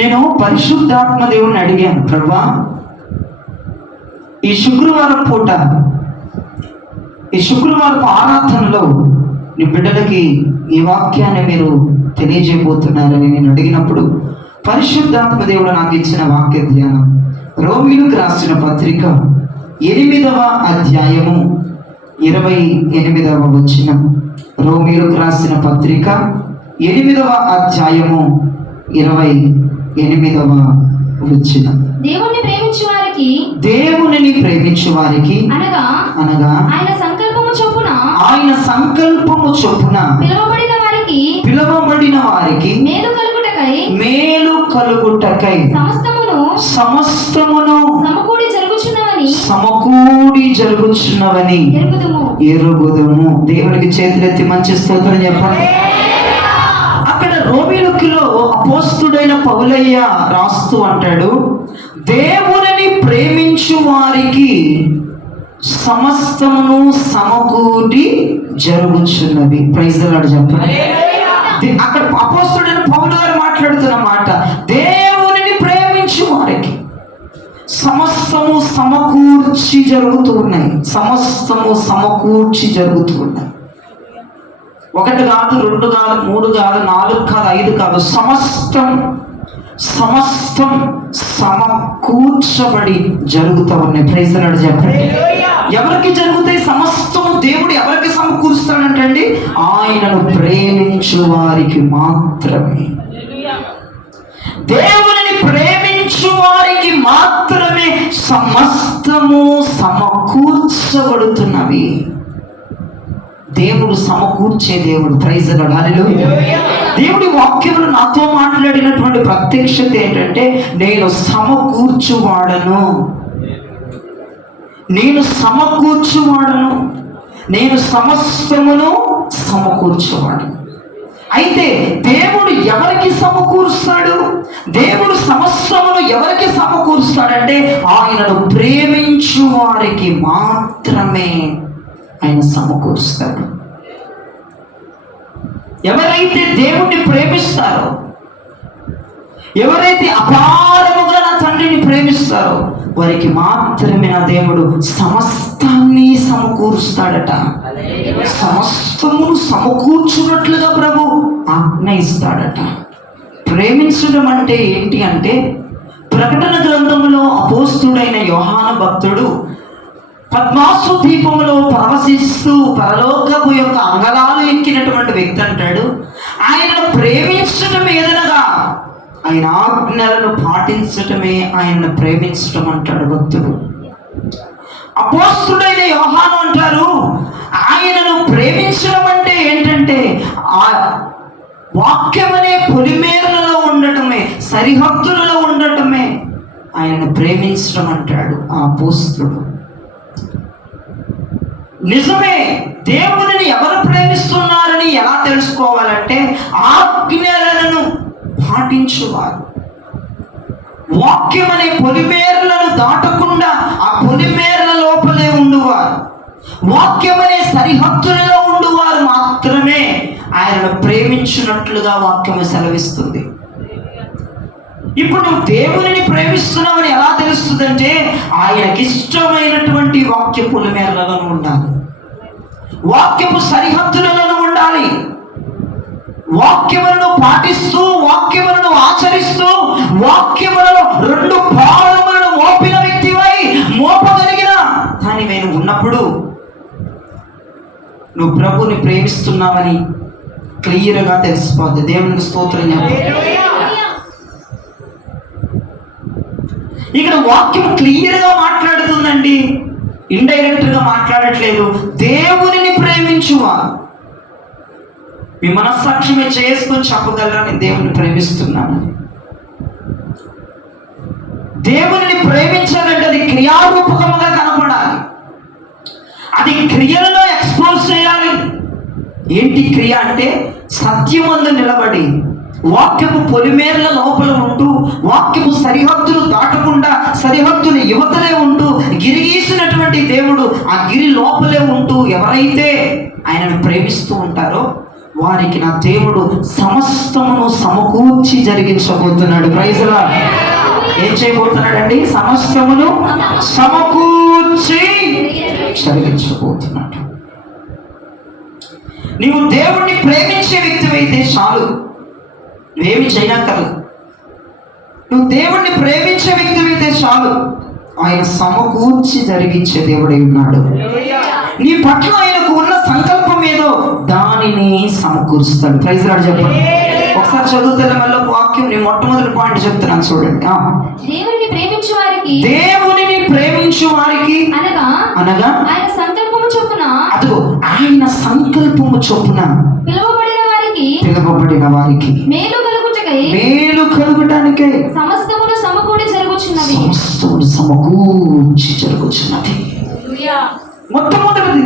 నేను పరిశుద్ధాత్మ దేవుని అడిగాను, ప్రభా ఈ శుక్రవారం పూట ఈ శుక్రవారపు ఆరాధనలో నీ బిడ్డలకి ఈ వాక్యాన్ని మీరు తెలియజేయబోతున్నారని నేను అడిగినప్పుడు పరిశుద్ధాత్మ దేవుడు నాకు ఇచ్చిన వాక్య ధ్యానం రోమీయులకు రాసిన పత్రిక 8వ అధ్యాయము 28వ వచనం. రోమీయులకు రాసిన పత్రిక 8వ అధ్యాయము 28వ వచనం. దేవునిని ప్రేమించు వారికి అనగా ఆయన సంకల్పము చొప్పున పిలువబడిన వారికి మేలు కలుగుటకై సమస్తమును సమకూడి జరుగుచున్నవని ఎరుగుదుము. దేవునికి చేతులెత్తి మంచి స్తోత్రం చెప్పండి. అక్కడ రోమీయులలో అపోస్తుడైన పౌలయ్య రాస్తూ అంటాడు, దేవునిని ప్రేమించు వారికి సమస్తమును సమకూడి జరుగుచున్నవి. ప్రైజ్ ది లార్డ్ చెప్పండి. అక్కడ అపోస్తుడైన పౌలు గారు మాట్లాడుతున్న మాట, దేవునిని ప్రేమించు వారికి సమస్తము సమకూర్చి జరుగుతూ ఉన్నాయి. సమస్తము సమకూర్చి జరుగుతూ ఉన్నాయి. 1 కాదు, 2 కాదు, 3 కాదు, 4 కాదు, 5 కాదు, సమస్తం సమకూర్చబడి జరుగుతూ ఉన్నాయి. ప్రైజ్ ది లార్డ్ చెప్పండి. ఎవరికి జరుగుతాయి? సమస్తము దేవుడు ఎవరికి సమకూరుస్తాడంటండి? ఆయనను ప్రేమించు వారికి మాత్రమే. దేవుని ప్రేమించు వారికి మాత్రమే సమస్తము సమకూర్చబడుతున్నవి. దేవుడు సమకూర్చే దేవుడు. Praise the lord. హల్లెలూయా. దేవుడి వాక్యములు నాతో మాట్లాడినటువంటి ప్రత్యక్షత ఏంటంటే, నేను సమకూర్చువాడను, నేను సమకూర్చువాడను, నేను సమస్తమును సమకూర్చువాడను. అయితే దేవుడు ఎవరికి సమకూరుస్తాడు? దేవుడు సమస్తమును ఎవరికి సమకూరుస్తాడంటే, ఆయనను ప్రేమించు వారికి మాత్రమే ఆయన సమకూరుస్తాడు. ఎవరైతే దేవుణ్ణి ప్రేమిస్తారో, ఎవరైతే అపారముగా నా తండ్రిని ప్రేమిస్తారో వారికి మాత్రమే నా దేవుడు సమస్తాన్ని సమకూరుస్తాడట. సమస్తమును సమకూర్చున్నట్లుగా ప్రభు ఆజ్ఞ ఇస్తాడట. ప్రేమించడం అంటే ఏంటి అంటే, ప్రకటన గ్రంథంలో అపోస్తుడైన యోహాను భక్తుడు పద్మాసు దీపములో ప్రవశిస్తూ పరలోకపు యొక్క అంగళాలు ఎక్కినటువంటి వ్యక్తి అంటాడు, ఆయనను ప్రేమించడం ఏదనగా ఆయన ఆజ్ఞలను పాటించటమే ఆయనను ప్రేమించటం అంటాడు భక్తుడు. అపోస్తుడైన యోహాను అంటారు, ఆయనను ప్రేమించడం అంటే ఏంటంటే ఆ వాక్యమనే పొలిమేరలలో ఉండటమే, సరిహద్దులలో ఉండటమే ఆయనను ప్రేమించడం అంటాడు ఆ అపోస్తుడు. నిజమే, దేవునిని ఎవరు ప్రేమిస్తున్నారని ఎలా తెలుసుకోవాలంటే, ఆజ్ఞలను పాటించువారు, వాక్యం అనే పొలిమేరలను దాటకుండా ఆ పొలిమేరల లోపలే ఉండువారు, వాక్యం అనే సరిహద్దులలో ఉండువారు మాత్రమే ఆయనను ప్రేమించినట్లుగా వాక్యము సెలవిస్తుంది. ఇప్పుడు నువ్వు దేవునిని ప్రేమిస్తున్నావని ఎలా తెలుస్తుందంటే, ఆయనకి ఇష్టమైనటువంటి వాక్య పొలిమేరలలో ఉండాలి, వాక్యపు సరిహద్దులలో ఉండాలి, వాక్యములను పాటిస్తూ, వాక్యములను ఆచరిస్తూ, వాక్యములను 2 పాదములను మోపిన వ్యక్తివై మోపగలిగిన దాని నేను ఉన్నప్పుడు నువ్వు ప్రభుని ప్రేమిస్తున్నావని క్లియర్గా తెలిసిపోద్ది. దేవునికి స్తోత్రం చెప్పండి. ఇక్కడ వాక్యం క్లియర్గా మాట్లాడుతుందండి, ఇండైరెక్ట్గా మాట్లాడట్లేదు. దేవునిని ప్రేమించువా, మీ మనస్సాక్షిమే చేసుకొని చెప్పగలరా, నేను దేవుని ప్రేమిస్తున్నాను. దేవునిని ప్రేమించాలంటే అది క్రియారూపకముగా కనపడాలి, అది క్రియలలో ఎక్స్పోజ్ చేయాలి. ఏంటి క్రియ అంటే, సత్యమందు నిలబడి వాక్యపు పొలిమేరల లోపల ఉంటూ, వాక్యపు సరిహద్దులు దాటకుండా సరిహద్దులు యువతలే ఉంటూ, గిరిగీసినటువంటి దేవుడు ఆ గిరి లోపలే ఉంటూ ఎవరైతే ఆయనను ప్రేమిస్తూ ఉంటారో వారికి నా దేవుడు సమస్తమును సమకూర్చి జరిగించబోతున్నాడు. Praise the lord. ఏం చేయబోతున్నాడండి? సమస్తమును సమకూర్చి జరిగించబోతున్నాడు. నీవు దేవుణ్ణి ప్రేమించే వ్యక్తివైతే చాలు, నువ్వేమి చేయనక్కర్లేదు. నువ్వు దేవుణ్ణి ప్రేమించే వ్యక్తివైతే చాలు, ఆయన సమకూర్చి జరిగించే దేవుడై ఉన్నాడు. నీ పట్ల ఆయనకు ఉన్న సంకల్పం ఏదో దానిని సమకూరుస్తాడు. ప్రైజ్ ది లార్డ్ చెప్పండి. ఒకసారి చదువుతున్న మళ్ళీ వాక్యం నేను మొట్టమొదటి పాయింట్ చెప్తున్నాను చూడండి. దేవునిని ప్రేమించు వారికి, దేవునిని ప్రేమించు వారికి అనగా ఆయన సంకల్పము చొప్పున, అదిగో ఆయన సంకల్పము చొప్పున పిలువబడిన వారికి మేలు కలుగుటకై, మేలు కలుగుటానికై సమస్తమును సమకూడి జరుగుచున్నది. సమస్తమును సమకూర్చి జరుగుచున్నది. మొట్టమొదటిది,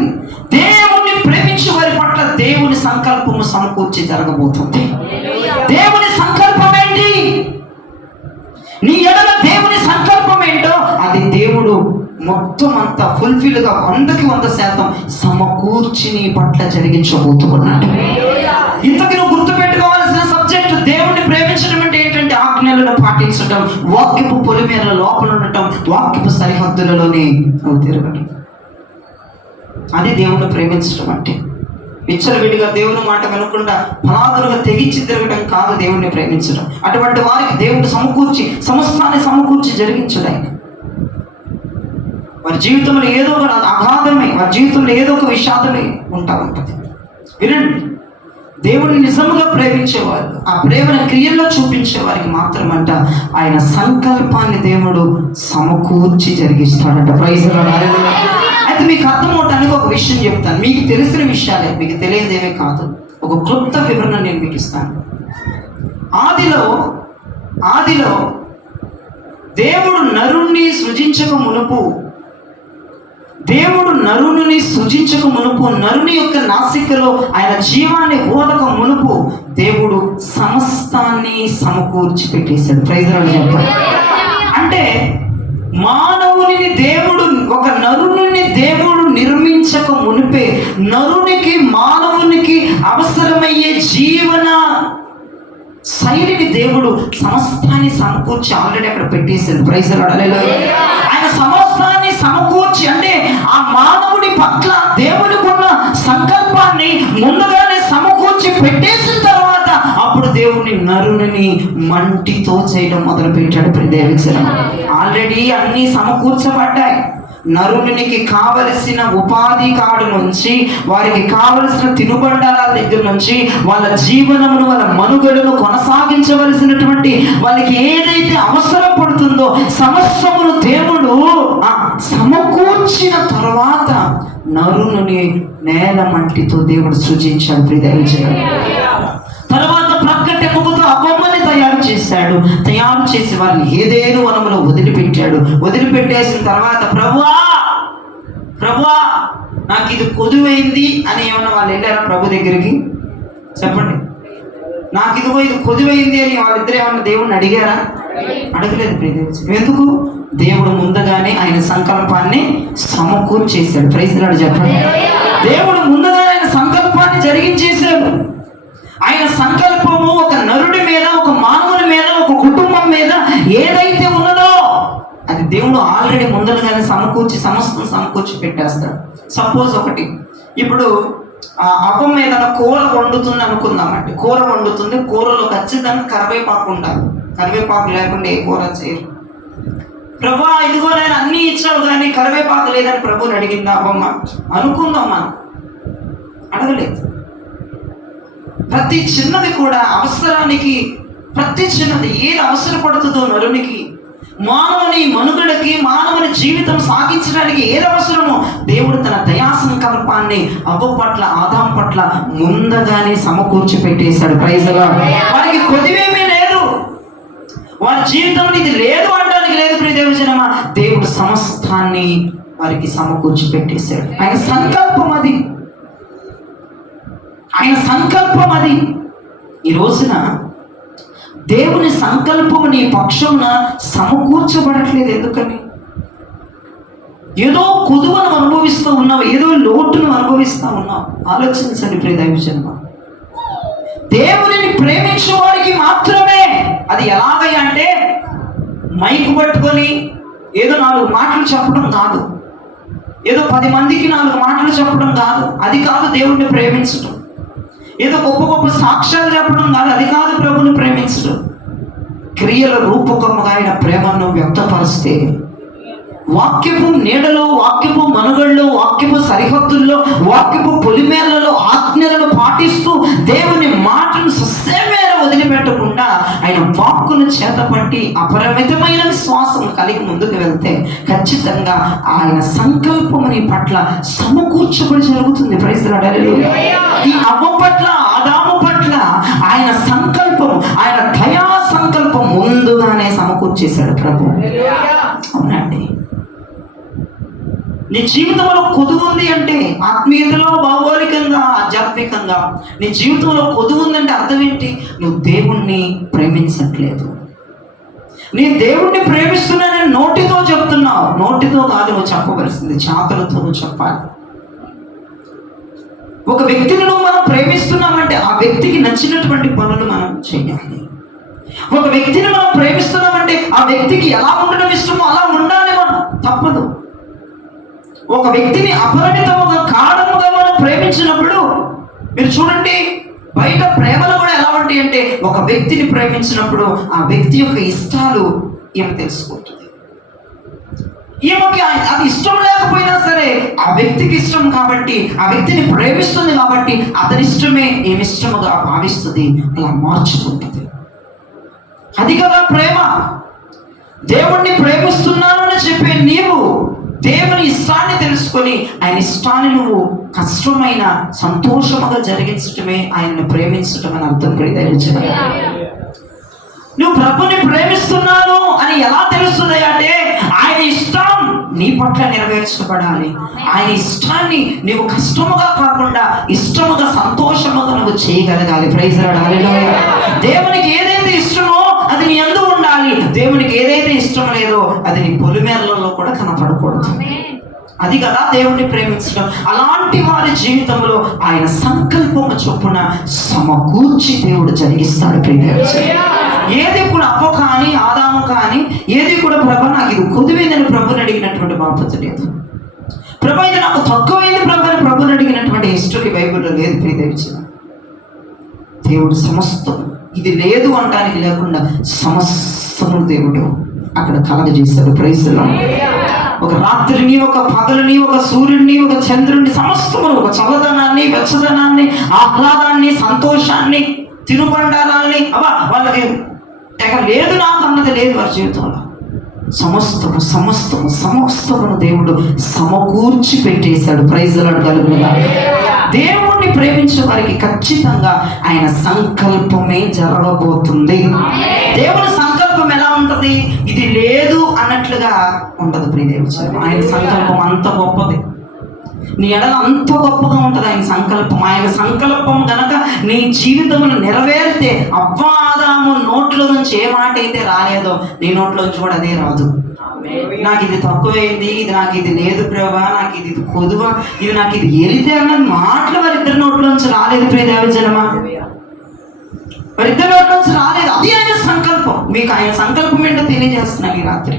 దేవుని ప్రేమించే వారి పట్ల దేవుని సంకల్పము సమకూర్చి జరగబోతుంది. దేవుని సంకల్పం ఏంటి? నీ ఎడల దేవుని సంకల్పం ఏంటో అది దేవుడు మొత్తం అంతా ఫుల్ఫిల్ గా 100% సమకూర్చి నీ పట్ల జరిగించబోతున్నాడు. ఇంతకు నువ్వు గుర్తుపెట్టుకోవాల్సిన సబ్జెక్ట్, దేవుణ్ణి ప్రేమించడం అంటే ఏంటంటే ఆజ్ఞలను పాటించడం, వాక్యపు పొలిమేర లోపల ఉండటం, వాక్యపు సరిహద్దులలోనే నువ్వు తిరగడం. అది దేవుణ్ణి ప్రేమించడం అంటే. విచ్చలవిడిగా దేవుని మాట వినకుండా ఫలాదులుగా తెగించి తిరగడం కాదు దేవుణ్ణి ప్రేమించడం. అటువంటి వారికి దేవుడు సమకూర్చి సమస్తాన్ని సమకూర్చి జరిగించడం. వారి జీవితంలో ఏదో ఒక అగాధమే, వారి జీవితంలో ఏదో ఒక విషాదమే ఉంటుంది. వినండి, దేవుడిని నిజముగా ప్రేమించేవారు, ఆ ప్రేమను క్రియల్లో చూపించే వారికి మాత్రమంట ఆయన సంకల్పాన్ని దేవుడు సమకూర్చి జరిగిస్తాడంట. Praise the lord. అయితే మీకు అర్థమవటానికి ఒక విషయం చెప్తాను. మీకు తెలిసిన విషయాలే, మీకు తెలియదేమీ కాదు. ఒక క్లుప్త వివరణ నేను మీకు ఇస్తాను. ఆదిలో దేవుడు నరుణ్ణి సృజించక మునుపు, నరుని యొక్క నాసికలో ఆయన జీవాన్ని ఓదక మునుపు దేవుడు సమస్తాన్ని సమకూర్చి పెట్టేశాడు. ప్రైజ్ ది లార్డ్ చెప్పండి. అంటే మానవుని దేవుడు, ఒక నరుని దేవుడు నిర్మించక మునిపే నరునికి, మానవునికి అవసరమయ్యే జీవన శైలిని దేవుడు సమస్తాన్ని సమకూర్చి ఆల్రెడీ అక్కడ పెట్టేశాడు. Praise the lord. హల్లెలూయా. ఆయన సమస్తాన్ని సమకూర్చి, అంటే ఆ మానవుడి పట్ల దేవునికి ఉన్న సంకల్పాన్ని ముందుగానే సమకూర్చి పెట్టేసిన తర్వాత అప్పుడు దేవుని నరుని మంటితో చేయడం మొదలు పెట్టాడు. ఆల్రెడీ అన్ని సమకూర్చబడ్డాయి. నరునికి కావలసిన ఉపాధి కాడు నుంచి, వారికి కావలసిన తినుబండాల దగ్గర నుంచి, వాళ్ళ జీవనమును, వాళ్ళ మనుగడను కొనసాగించవలసినటువంటి వాళ్ళకి ఏదైతే అవసరం పడుతుందో సమస్తమును దేవుడు సమకూర్చిన తర్వాత నరుని నేల మంటితో దేవుడు సృజించాడు. తర్వాత ప్రక్కటెముకతో అబొమ్మని తయారు చేసి వారిని ఏదేను వనములో వదిలిపెట్టాడు. వదిలిపెట్టేసిన తర్వాత ప్రభువా నాకు ఇది కొదువైంది అని ఏమన్నా వాళ్ళు వెళ్ళారా ప్రభు దగ్గరికి? చెప్పండి. నాకు ఇదిగో ఇది కొదువైంది అని వాళ్ళిద్దరు ఏమన్నా దేవుడిని అడిగారా? అడగలేదు. ఎందుకు? దేవుడు ముందుగానే ఆయన సంకల్పాన్ని సమకూర్చేశాడు. ప్రైజ్ ది లార్డ్ చెప్పండి. దేవుడు ముందుగానే ఆయన సంకల్పాన్ని జరిగించేశాడు. ఆయన సంకల్పము ఒక నరుడి మీద, ఒక మానవుని మీద, ఒక కుటుంబం మీద ఏదైతే ఉన్నదో అది దేవుడు ఆల్రెడీ ముందరగానే సమకూర్చి సమస్తం సమకూర్చి పెట్టేస్తాడు. సపోజ్ ఒకటి, ఇప్పుడు అపం ఏదైనా కూర వండుతుంది అనుకుందామండి. కూర వండుతుంది, కూరలో ఖచ్చితంగా కరివేపాకు ఉండాలి. కరివేపాకు లేకుండా ఏ కూర చేయరు. ప్రభా ఇదిగో నేను అన్నీ ఇచ్చావు కానీ కరివేపాకు లేదని ప్రభుని అడిగిందా అమ్మమ్మ? అనుకుందాం, మనం అడగలేదు. ప్రతి చిన్నది కూడా అవసరానికి, ప్రతి చిన్నది ఏది అవసరపడుతుందో నరునికి, మానవుని మనుగడకి, మానవుని జీవితం సాగించడానికి ఏది అవసరమో దేవుడు తన దయా సంకల్పాన్ని అవ్వ పట్ల, ఆదాం పట్ల ముందుగానే సమకూర్చి పెట్టేశాడు. Praise the Lord. వారికి కొద్దివేమీ లేదు, వారి జీవితంలో ఇది లేదు అనడానికి లేదు. ప్రియదేవజనమా, దేవుడు సమస్తాన్ని వారికి సమకూర్చి పెట్టేశాడు. ఆయన సంకల్పం అది, ఆయన సంకల్పం అది. ఈ రోజున దేవుని సంకల్పం నీ పక్షమున సమకూర్చబడట్లేదు. ఎందుకని? ఏదో కొదువను అనుభవిస్తూ ఉన్నావు, ఏదో లోటును అనుభవిస్తూ ఉన్నావు. ఆలోచించండి ప్రియ దైవజనమా. దేవునిని ప్రేమించే వారికి మాత్రమే. అది ఎలాగయ్యా అంటే మైకు పట్టుకొని ఏదో 4 మాటలు చెప్పడం కాదు, ఏదో 10 మందికి 4 మాటలు చెప్పడం కాదు, అది కాదు దేవుణ్ణి ప్రేమించడం. ఏదో గొప్ప గొప్ప సాక్ష్యాలు చెప్పడం కాదు, అది కాదు ప్రభుని ప్రేమించడం. క్రియల రూపకముగా ఆయన ప్రేమను వ్యక్తపరిస్తే, వాక్యపు నీడలో, వాక్యపు మనుగడలో, వాక్యపు సరిహద్దుల్లో, వాక్యపు పొలిమేరలలో ఆజ్ఞలను పాటిస్తూ దేవుని మాటను సస్యమేర వదిలిపెట్టకుండా ఆయన వాక్కును చేతపట్టి అపరిమితమైన విశ్వాసం కలిగి ముందుకు వెళ్తే ఖచ్చితంగా ఆయన సంకల్పము నీ పట్ల సమకూర్చబడి జరుగుతుంది. Praise the lord. హల్లెలూయా. ఈ అవ్వ పట్ల, ఆదాము పట్ల ఆయన సంకల్పం, ఆయన దయా సంకల్పం ముందుగానే సమకూర్చేశాడు ప్రభు. అవునండి. నీ జీవితంలో కొదువు ఉంది అంటే, ఆత్మీయతలో, భౌగోళికంగా, ఆధ్యాత్మికంగా నీ జీవితంలో కొదువు ఉందంటే అర్థం ఏంటి? నువ్వు దేవుణ్ణి ప్రేమించట్లేదు. నీ దేవుణ్ణి ప్రేమిస్తున్నానని నోటితో చెప్తున్నావు, నోటితో కాదు నువ్వు చెప్పవలసింది, చేతలతో నువ్వు చెప్పాలి. ఒక వ్యక్తిని మనం ప్రేమిస్తున్నామంటే ఆ వ్యక్తికి నచ్చినటువంటి పనులు మనం చేయాలి. ఒక వ్యక్తిని మనం ప్రేమిస్తున్నామంటే ఆ వ్యక్తికి ఎలా ఉండడం ఇష్టమో అలా ఉండాలి మనం, తప్పదు. ఒక వ్యక్తిని అపరిమితముగా కారణముగా మనం ప్రేమించినప్పుడు మీరు చూడండి, బయట ప్రేమలు కూడా ఎలా ఉంటాయి అంటే, ఒక వ్యక్తిని ప్రేమించినప్పుడు ఆ వ్యక్తి యొక్క ఇష్టాలు ఈమె తెలుసుకుంటుంది. ఈమెకి అది ఇష్టం లేకపోయినా సరే ఆ వ్యక్తికి ఇష్టం కాబట్టి, ఆ వ్యక్తిని ప్రేమిస్తుంది కాబట్టి అతని ఇష్టమే ఏమి ఇష్టముగా భావిస్తుంది, అలా మార్చుకుంటుంది. అది కదా ప్రేమ. దేవుణ్ణి ప్రేమిస్తున్నానని చెప్పే నీవు దేవుని ఇష్టాన్ని తెలుసుకొని ఆయన ఇష్టాన్ని నువ్వు కష్టమైన సంతోషముగా జరిగించటమే ఆయన్ని ప్రేమించటం అని అర్థం. ప్రియదయించాలి. నువ్వు ప్రభుని ప్రేమిస్తున్నాను అని ఎలా తెలుస్తుంది అంటే, ఆయన ఇష్టం నీ పట్ల నెరవేర్చబడాలి. ఆయన ఇష్టాన్ని నువ్వు కష్టముగా కాకుండా ఇష్టముగా సంతోషముగా నువ్వు చేయగలగాలి. Praise the lord. హల్లెలూయా. దేవునికి ఏదైతే ఇష్టమో అది నీ యందు ఉండాలి. దేవునికి ఏదైతే ఇష్టం లేదో అది నీ పొలిమేరలలో కూడా కనపడకూడదు. అది కదా దేవుణ్ణి ప్రేమించడం. అలాంటి వారి జీవితంలో ఆయన సంకల్పము చొప్పున సమకూర్చి దేవుడు జరిగిస్తాడు. ఏది కూడా అవ్వ కానీ, ఆదాము కానీ ఏది కూడా ప్రభు నాకు ఇది కొద్దువైందని ప్రభుని అడిగినటువంటి బాధ్యత లేదు. ప్రభు ఇది నాకు తక్కువైంది ప్రభుని అడిగినటువంటి హిస్టరీ బైబిల్లో లేదు. ప్రియదేవించిన దేవుడు సమస్తం, ఇది లేదు అంటానికి లేకుండా సమస్తము దేవుడు అక్కడ కలగజేశాడు. Praise the lord. ఒక రాత్రిని, ఒక పగలుని, ఒక సూర్యుడిని, ఒక చంద్రుడిని, సమస్తము, ఒక చల్లదనాన్ని, వెచ్చదనాన్ని, ఆహ్లాదాన్ని, సంతోషాన్ని, తినుబండారాన్ని, వాళ్ళకి ఎక్కడ లేదు నాకు అన్నది లేదు వారి జీవితంలో. సమస్తమును దేవుడు సమకూర్చి పెట్టేశాడు. Praise the lord. కలుగునుగా. దేవుణ్ణి ప్రేమించే వారికి ఖచ్చితంగా ఆయన సంకల్పమే జరగబోతుంది. దేవుని సంకల్పం ఎలా ఉంటది? ఇది లేదు అన్నట్లుగా ఉండదు. ప్రియదేవుడు, ఆయన సంకల్పం అంత గొప్పది. నీ ఎడల అంత గొప్పగా ఉంటుంది ఆయన సంకల్పం. ఆయన సంకల్పం గనక నీ జీవితంలో నెరవేరితే, అవ్వ ఆదాము నోట్లో నుంచి ఏ మాట అయితే రాలేదో నీ నోట్లోంచి కూడా అదే రాదు. నాకు ఇది తక్కువైంది, ఇది నాకు ఇది లేదు ప్రభా, నాకు ఇది కొదువ, ఇది నాకు ఇది ఎలితే అన్నది మాటలు వారిద్దరి నోట్లోంచి రాలేదు. ప్రియదేవ జనమా, వారిద్దరి నోట్లోంచి రాలేదు. అది ఆయన సంకల్పం. మీకు ఆయన సంకల్పం ఏంటో తెలియజేస్తున్నాను ఈ రాత్రి.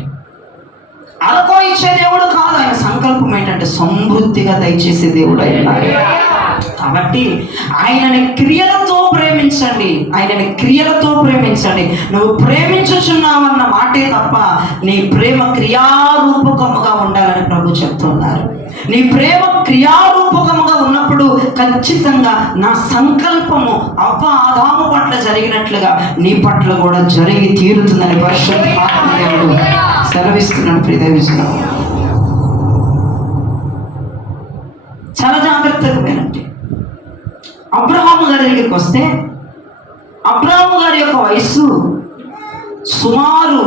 అలకో ఇచ్చే దేవుడు కాదు. ఆయన సంకల్పం ఏంటంటే సమృద్ధిగా దయచేసే దేవుడు ఆయన. కాబట్టి ఆయనని క్రియలతో ప్రేమించండి, ఆయనని క్రియలతో ప్రేమించండి. నువ్వు ప్రేమించుచున్నావన్న మాటే తప్ప నీ ప్రేమ క్రియారూపకముగా ఉండాలని ప్రభు చెప్తున్నారు. నీ ప్రేమ క్రియారూపకముగా ఉన్నప్పుడు ఖచ్చితంగా నా సంకల్పము అవ్వ ఆదాము పట్ల జరిగినట్లుగా నీ పట్ల కూడా జరిగి తీరుతుందని పరిశుద్ధాత్మ దేవుడు సెలవిస్తున్నాడు. ప్రియదేవిస్తున్నాడు. చాలా జాగ్రత్తగా వినండి. అబ్రహాము గారి దగ్గరికి వస్తే, అబ్రహాము గారి యొక్క వయస్సు సుమారు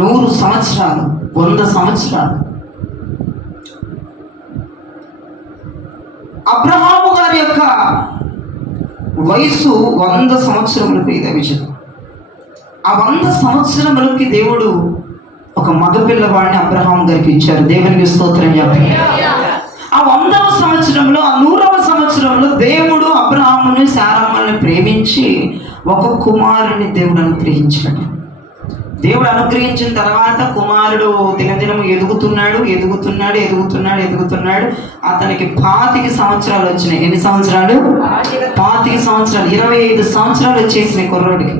100 సంవత్సరాలు, 100 సంవత్సరాలు. అబ్రహాము గారి యొక్క వయస్సు 100 సంవత్సరములకు. ఇదే విషయం. ఆ 100 సంవత్సరములకి దేవుడు ఒక మగపిల్లవాడిని అబ్రహాము గారికి ఇచ్చారు. దేవునికి స్తోత్రం చెప్పండి. ఆ 100వ సంవత్సరంలో, ఆ 100వ సంవత్సరంలో దేవుడు అబ్రహాముని అబ్రహాముని శారమ్మల్ని ప్రేమించి ఒక కుమారుని దేవుడు అనుగ్రహించాడు. దేవుడు అనుగ్రహించిన తర్వాత కుమారుడు దినదినము ఎదుగుతున్నాడు. అతనికి 25 సంవత్సరాలు వచ్చినాయి. ఎన్ని సంవత్సరాలు? 25 సంవత్సరాలు. 25 సంవత్సరాలు వచ్చేసినాయి కుర్రోడికి.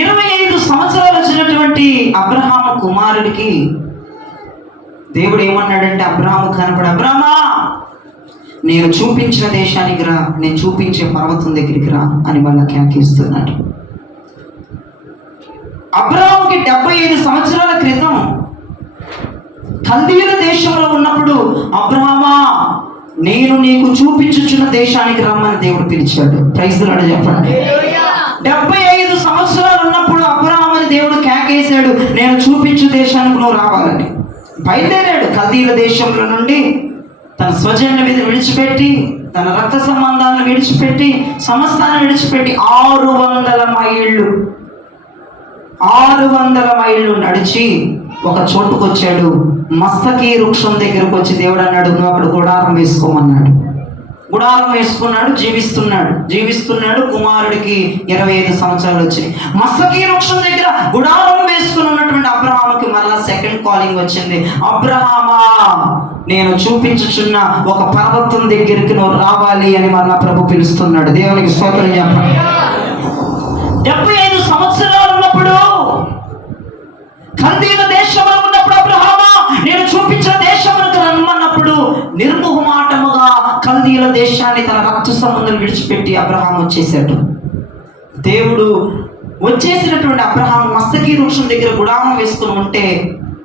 25 సంవత్సరాలు వచ్చినటువంటి అబ్రహాము కుమారుడికి దేవుడు ఏమన్నాడంటే, అబ్రహాము కనపడి, అబ్రహామా నేను చూపించిన దేశానికి రా, నేను చూపించే పర్వతం దగ్గరికి రా అని వాళ్ళ కేకేస్తున్నాడు. అబ్రహాముకి 75 సంవత్సరాల క్రితం కల్దీయుల దేశంలో ఉన్నప్పుడు, అబ్రహామా నేను నీకు చూపించుచున్న దేశానికి రమ్మని దేవుడు పిలిచాడు. ప్రైజ్ ది లార్డ్ చెప్పండి. 75 సంవత్సరాలు ఉన్నప్పుడు అబ్రహాముని దేవుడు కేకేశాడు, నేను చూపించు దేశానికి నువ్వు రావాలని. బయలుదేరాడు. కల్దీయుల దేశంలో నుండి తన స్వజనుల మీద విడిచిపెట్టి, తన రక్త సంబంధాలను విడిచిపెట్టి, సమస్తాన్ని విడిచిపెట్టి 600 మైళ్ళు నడిచి ఒక చోటుకు వచ్చాడు. మస్తకి వృక్షం దగ్గరకు వచ్చి దేవుడు అన్నాడు, నువ్వు అక్కడ గుడారం వేసుకోమన్నాడు. గుడారం వేసుకున్నాడు. జీవిస్తున్నాడు. కుమారుడికి 25 సంవత్సరాలు వచ్చినాయి. మస్తకి వృక్షం దగ్గర గుడారం వేసుకుని ఉన్నటువంటి అబ్రహాముకి మరలా సెకండ్ కాలింగ్ వచ్చింది. అబ్రహామా నేను చూపించుచున్న ఒక పర్వతం దగ్గరికి నువ్వు రావాలి అని మరలా ప్రభు పిలుస్తున్నాడు. దేవునికి స్తోత్రం చెప్పండి. 75 సంవత్సరాలు ఉన్నప్పుడు, కల్దీయుల దేశంలో ఉన్నప్పుడు, అబ్రహామా నేను చూపించిన దేశములకు రమ్మన్నప్పుడు నిర్మోహమాటముగా కల్దీయుల దేశాన్ని తన రక్త సంబంధం విడిచిపెట్టి అబ్రహాం వచ్చేసాడు. దేవుడు వచ్చేసినటువంటి అబ్రహాం మస్తకి వృక్షం దగ్గర గుడారం వేసుకుని ఉంటే,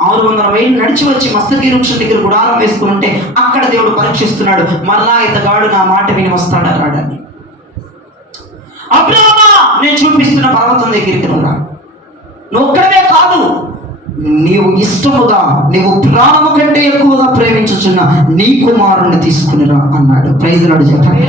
600 మైళ్ళు నడిచి వచ్చి మస్తకి వృక్షం దగ్గర గుడారం వేసుకుని ఉంటే అక్కడ దేవుడు పరీక్షిస్తున్నాడు, మరలా ఇతగాడు నా మాట విని వస్తాడా రాడని. అబ్రహామా నేను చూపిస్తున్న పర్వతం దగ్గరికి నువ్వు ఒక్కడే కాదు, నీవు ఇష్టముగా, నీవు ప్రాణము కంటే ఎక్కువగా ప్రేమించుచున్న నీ కుమారుణ్ణి తీసుకునిరా అన్నాడు. ప్రైజ్ ది లార్డ్ చెప్పండి.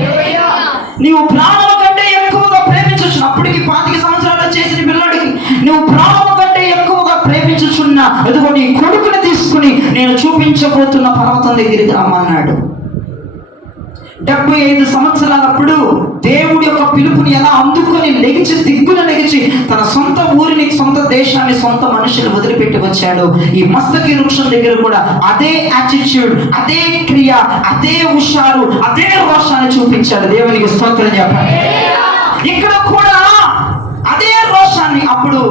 నీవు ప్రాణము కంటే ఎక్కువగా ప్రేమించుచున్న, అప్పటికి 25 సంవత్సరాలు చేసిన పిల్లడికి నువ్వు ప్రాణము కంటే ఎక్కువగా ప్రేమించుచున్న ఎదుగో నీ కొడుకుని తీసుకుని నేను చూపించబోతున్న పర్వతం దగ్గరికి రమ్మన్నాడు. 75 సంవత్సరాలప్పుడు దేవుడి యొక్క పిలుపుని ఎలా అందుకొని దిగ్గున లెగిచి తన సొంత ఊరిని, సొంత దేశాన్ని, సొంత మనుషులు వదిలిపెట్టి వచ్చాడు. ఈ మస్తకి వృక్షం దగ్గర కూడా అదే యాటిట్యూడ్, అదే క్రియ, అదే హుషారు, అదే రోషాన్ని చూపించాడు. దేవునికి స్తోత్రం చెప్పండి. ఇక్కడ కూడా అదే రోషాన్ని. అప్పుడు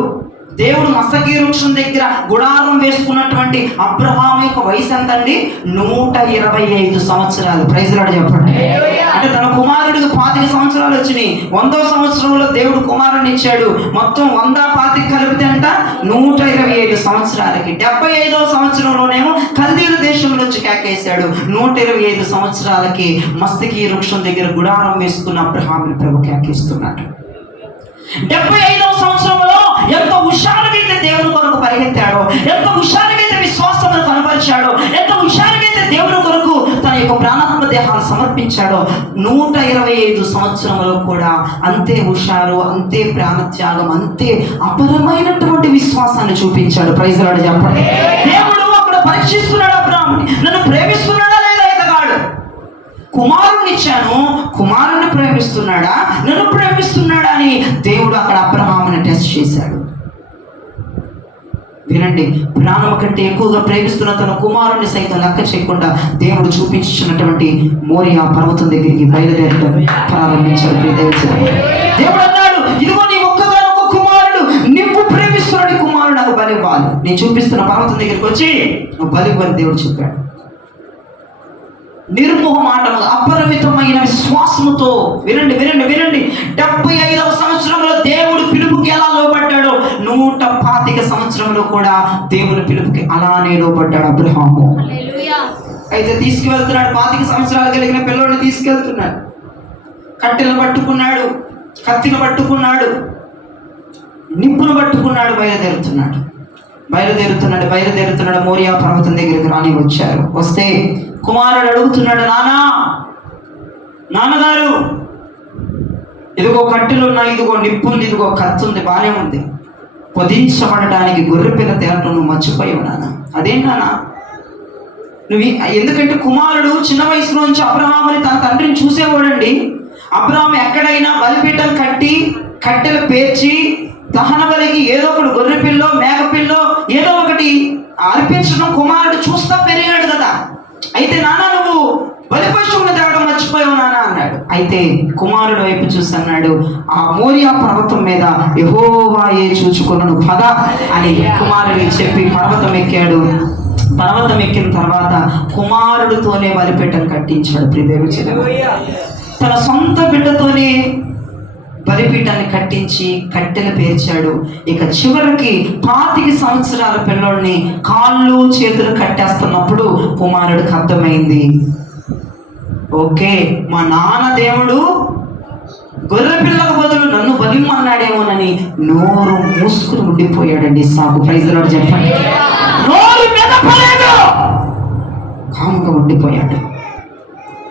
దేవుడు మస్తకి వృక్షం దగ్గర గుడారం వేసుకున్నటువంటి అబ్రహాం యొక్క వయసు ఎంత అండి? 125 సంవత్సరాలు. ప్రైజ్ ది లార్డ్ చెప్పండి. అంటే తన కుమారుడికి 25 సంవత్సరాలు వచ్చినాయి. 100వ సంవత్సరంలో దేవుడు కుమారుని ఇచ్చాడు. మొత్తం 100, 25 కలిపితే అంట 125 సంవత్సరాలకి. 75వ సంవత్సరంలోనేమో కల్దీయుల దేశం నుంచి కేకేశాడు. 125 సంవత్సరాలకి మస్తకి వృక్షం దగ్గర గుడారం వేసుకున్న అబ్రహాంని ప్రభు కేకేస్తున్నాడు. 75వ సంవత్సరంలో ఎంత హుషారుగైతే దేవుని కొరకు పరిగెత్తాడో, ఎంత హుషారుగైతే విశ్వాసమును కనపరిచాడో, ఎంత హుషారుగైతే దేవుని కొరకు తన యొక్క ప్రాణాత్మ దేహాన్ని సమర్పించాడో, 125 సంవత్సరంలో కూడా అంతే హుషారు, అంతే ప్రాణత్యాగం, అంతే అపరమైనటువంటి విశ్వాసాన్ని చూపించాడు. ప్రైజ్ ది లార్డ్ చెప్పండి. దేవుడు అక్కడ పరీక్షిస్తున్నాడు అబ్రహాముని, నన్ను ప్రేమిస్తున్నాడా లేదా ఇతగాడు? కుమారుని ఇచ్చాను, కుమారుని ప్రేమిస్తున్నాడా, నన్ను ప్రేమిస్తున్నాడా అని దేవుడు అక్కడ అబ్రహాముని టెస్ట్ చేశాడు. వినండి, ప్రాణం కంటే ఎక్కువగా ప్రేమిస్తున్న తన కుమారుని సైతం లెక్క చేయకుండా దేవుడు చూపించినటువంటి మోరియా పర్వతం దగ్గరికి బయలుదేరడం ప్రారంభించాడు. దేవుడు అన్నాడు, ఇదిగో నీ ఒక్కగానొక్క కుమారుడు, నువ్వు ప్రేమిస్తున్న కుమారుడు నాకు బలి ఇవ్వాలి. నేను చూపిస్తున్న పర్వతం దగ్గరికి వచ్చి నువ్వు బలి ఇవ్వని దేవుడు చెప్పాడు. నిర్మోహమాటముగా, అపరిమితమైన విశ్వాసముతో. వినండి 75వ సంవత్సరంలో దేవుడు పిలుపుకి ఎలా లోబడ్డాడో 125 సంవత్సరంలో కూడా దేవుని పిలుపుకి అలానే లోబడ్డాడు అబ్రహాము. అయితే తీసుకువెళ్తున్నాడు, 25 సంవత్సరాలు కలిగిన పిల్లోడిని తీసుకెళ్తున్నాడు. కట్టెలు పట్టుకున్నాడు, కత్తిని పట్టుకున్నాడు, నిప్పును పట్టుకున్నాడు. బయలుదేరుతున్నాడు. మోరియా పర్వతం దగ్గరికి రాని వచ్చారు. వస్తే కుమారుడు అడుగుతున్నాడు, నాన్నగారు ఇదిగో కట్టెలు ఉన్నాయి, ఇదిగో నిప్పు ఉంది, ఇదిగో కత్తి ఉంది, బాగానే ఉంది. పొదించబడడానికి గొర్రెపిల్ల తేలటం నువ్వు మర్చిపోయావు నాన్న. అదేం నాన్న? ఎందుకంటే కుమారుడు చిన్న వయసులోంచి అబ్రహాముని తన తండ్రిని చూసేవాడండి. అబ్రహాం ఎక్కడైనా బలిపీఠం కట్టి కట్టెలు పేర్చి దహన బలికి ఏదో ఒకటి గొర్రె పిల్లో మేక పిల్లో ఏదో ఒకటి అర్పించడం కుమారుడు చూస్తా పెరిగాడు కదా. అయితే నాన్న నువ్వు బలి పశువుని తేవడం మర్చిపోయావు నాన్న అన్నాడు. అయితే కుమారుడు వైపు చూసి అన్నాడు, ఆ మోరియా పర్వతం మీద యెహోవాయే చూచుకొనును పద అని కుమారుడికి చెప్పి పర్వతం ఎక్కాడు. పర్వతం ఎక్కిన తర్వాత కుమారుడితోనే బలిపీఠం కట్టించాడు. ప్రియదేవుడు తన సొంత బిడ్డతోనే బలిపీఠాన్ని కట్టించి కట్టెలు పేర్చాడు. ఇక చివరికి 25 సంవత్సరాల పిల్లోడిని కాళ్ళు చేతులు కట్టేస్తున్నప్పుడు కుమారుడికి అర్థమైంది, ఓకే మా నాన్న దేవుడు గొర్రె పిల్లకు బదులు నన్ను బలిమ్మన్నాడేమోనని నోరు మూసుకుని ఉండిపోయాడండి. సాగు ప్రైజ్ లార్డ్ చెప్పండి. నోరు మెదపలేదు, కాముగా ఉండిపోయాడు.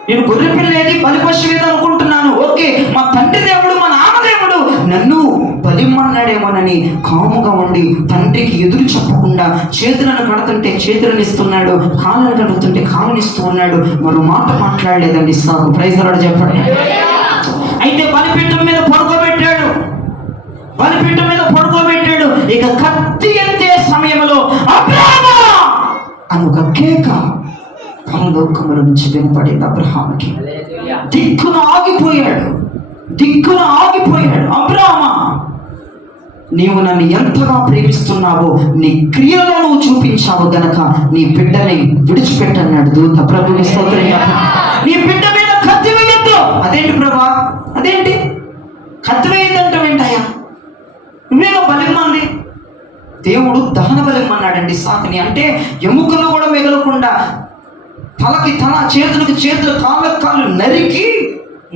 నేను గొర్రె పిల్లేది బలి పశువేది అనుకుంటున్నాను. ఓకే మా తండ్రి దేవుడు మా నాన్న దేవుడు నన్ను బలిమ్మన్నాడేమోనని కాముగా ఉండి తండ్రికి ఎదురు చెప్పకుండా చేతులను కడుతుంటే చేతులను ఇస్తున్నాడు, కాళ్ళను కడుగుతుంటే కాళ్ళని ఇస్తూ ఉన్నాడు. మరో మాట మాట్లాడలేదండి. సాగు ప్రైజ్ లార్డ్ చెప్పండి. అయితే బలిపీఠం మీద పడుకోబెట్టాడు. బలిపీఠం మీద పడుకోబెట్టాడు. ఇక కత్తి ఎత్తే సమయంలో అబ్రహామా అని ఒక కేక పరలోకముల నుంచి వినపడింది. అబ్రహాముకి దిక్కున ఆగిపోయాడు. అబ్రహామా నీవు నన్ను ఎంతగా ప్రేమిస్తున్నావో నీ క్రియలో నువ్వు చూపించావు గనక నీ బిడ్డని విడిచిపెట్టన్నాడు దూత. ప్రభుని స్తోత్రం. నీ బిడ్డ మీద కత్తి వేయొద్దు. అదేంటి ప్రభా, అదేంటి కత్తి వేయద్దంటావు ఏంటయ్యా? నువ్వేగా బలిమ్మంది. దేవుడు దహన బలిమ్మన్నాడండి సాకుని. అంటే ఎముకలు కూడా మిగలకుండా తలకి తల చేతులకు చేతులు కాళ్ళకు కాళ్ళు నరికి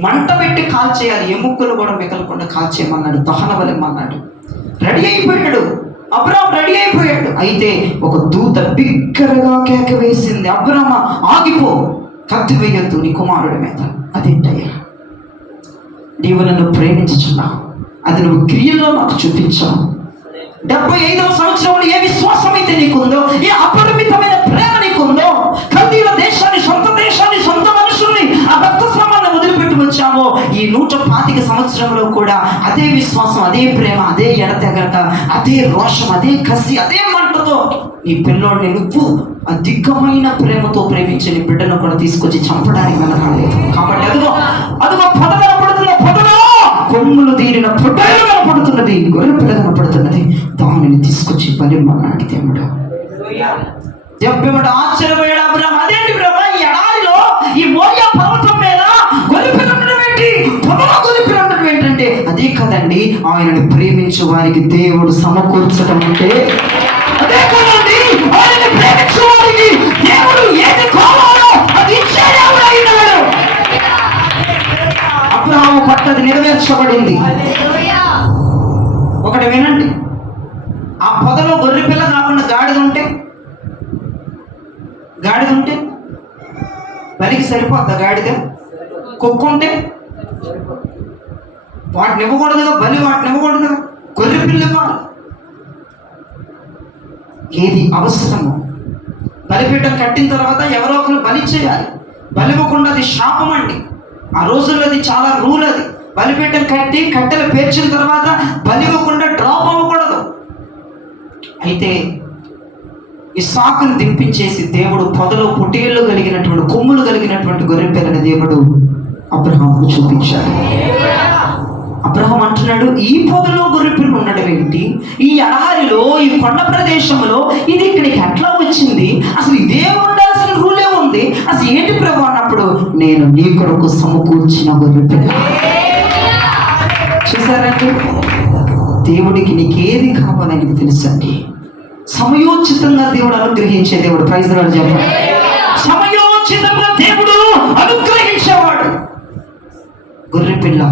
మంట పెట్టి కాల్చేయాలి. ఎముకలు కూడా మిగలకుండా కాల్చేయమన్నాడు. దహన బలిమ్మన్నాడు. రెడీ అయిపోయాడు. అబ్రహాం రెడీ అయిపోయాడు. అయితే ఒక దూత బిగ్గరగా కేక వేసింది, అబ్రహామా ఆగిపో, కత్తి వేయొద్దు నీ కుమారుడి మీద. అదేంటయ్యా? నీవు నన్ను ప్రేమించుచున్నావు, అది నువ్వు క్రియల్లో నాకు చూపించావు. 75వ సంవత్సరంలో ఏ విశ్వాసం అయితే నీకుందో, ఏ అపరిమితమైన ప్రేమ నీకుందో, కల్దీయుల దేశాన్ని, సొంత దేశాన్ని, సొంత మనుషుల్ని, ఆ భక్త శ్రమాన్ని వదిలిపెట్టి వచ్చామో, ఈ 125 సంవత్సరంలో కూడా అదే విశ్వాసం, అదే ప్రేమ, అదే ఎడతెగక, అదే రోషం, అదే కసి, అదే మంటతో నీ పిల్లోడిని నువ్వు అధికమైన ప్రేమతో ప్రేమించి నీ బిడ్డను కూడా తీసుకొచ్చి చంపడానికి వెనకాలేదు. కాబట్టి అదిగో పొద కనపడుతున్న పొదలో కొమ్ములు తీరిన పొట్టలు కనపడుతున్నది, గొర్రె పిల్ల కనపడుతున్నది. దానిని తీసుకొచ్చి బలిమ్మన్నాడు దేవుడు. చెప్పేవాడు ఆశ్చర్యపోయాడు అబ్రహాం. అదేంటి బ్రహ్మ, ఈ ఎడారిలో ఈ మోరియా పర్వతం మీద గొర్రె పిల్ల ఉండడం ఏంటి, పొదలో గొర్రె పిల్ల ఉండడం ఏంటంటే అదే కదండి ఆయనను ప్రేమించు వారికి దేవుడు సమకూర్చడం అంటే. అదే కదండి ఆయనని ప్రేమించు వారికి దేవుడు ఏది కావాలో అది ఇచ్చే దేవుడు అయినాడు. అబ్రహాము పట్టది నెరవేర్చబడింది. ఒకటి వినండి, ఆ పొదలో గొర్రె పిల్ల కాకుండా గాడిద ఉంటే బలికి సరిపోద్దా? గాడిద కుక్క ఉంటే వాటిని ఇవ్వకూడదుగా, బలి వాటిని ఇవ్వకూడదుగా, గొర్రె పిల్ల ఇవ్వాలి. ఏది అవసరమో బలిపీఠం కట్టిన తర్వాత ఎవరో ఒకరు బలి చేయాలి. బలి ఇవ్వకుండా అది శాపం అండి. ఆ రోజుల్లో అది చాలా రూల్. అది బలిపీఠం కట్టి కట్టెలు పేర్చిన తర్వాత బలి ఇవ్వకుండా డ్రాప్ అవ్వకూడదు. అయితే ఇస్సాకును దింపించేసి దేవుడు పొదలో పొట్టేళ్ళు కలిగినటువంటి కొమ్ములు కలిగినటువంటి గొర్రె పిల్లని దేవుడు అబ్రహాముకు చూపించాడు. అబ్రహాం అంటున్నాడు, ఈ పొదలో గొర్రె పిల్ల ఉండడం ఏంటి, ఈ ఎడారిలో, ఈ కొండ ప్రదేశంలో ఇది ఇక్కడికి ఎట్లా వచ్చింది, అసలు ఇదే ఉండాల్సిన రూలే ఉంది, అసలు ఏంటి ప్రభు అన్నప్పుడు, నేను నీ కొరకు సమకూర్చిన గొర్రె పిల్ల. చూసారండి, దేవుడికి నీకేది కావాలని తెలుసండి. సమయోచితంగా దేవుడు అనుగ్రహించే దేవుడు. ప్రైజ్ లార్డ్ చెప్పండి. సమయోచితంగా దేవుడు అనుగ్రహించేవాడు. గొర్రె పిల్ల,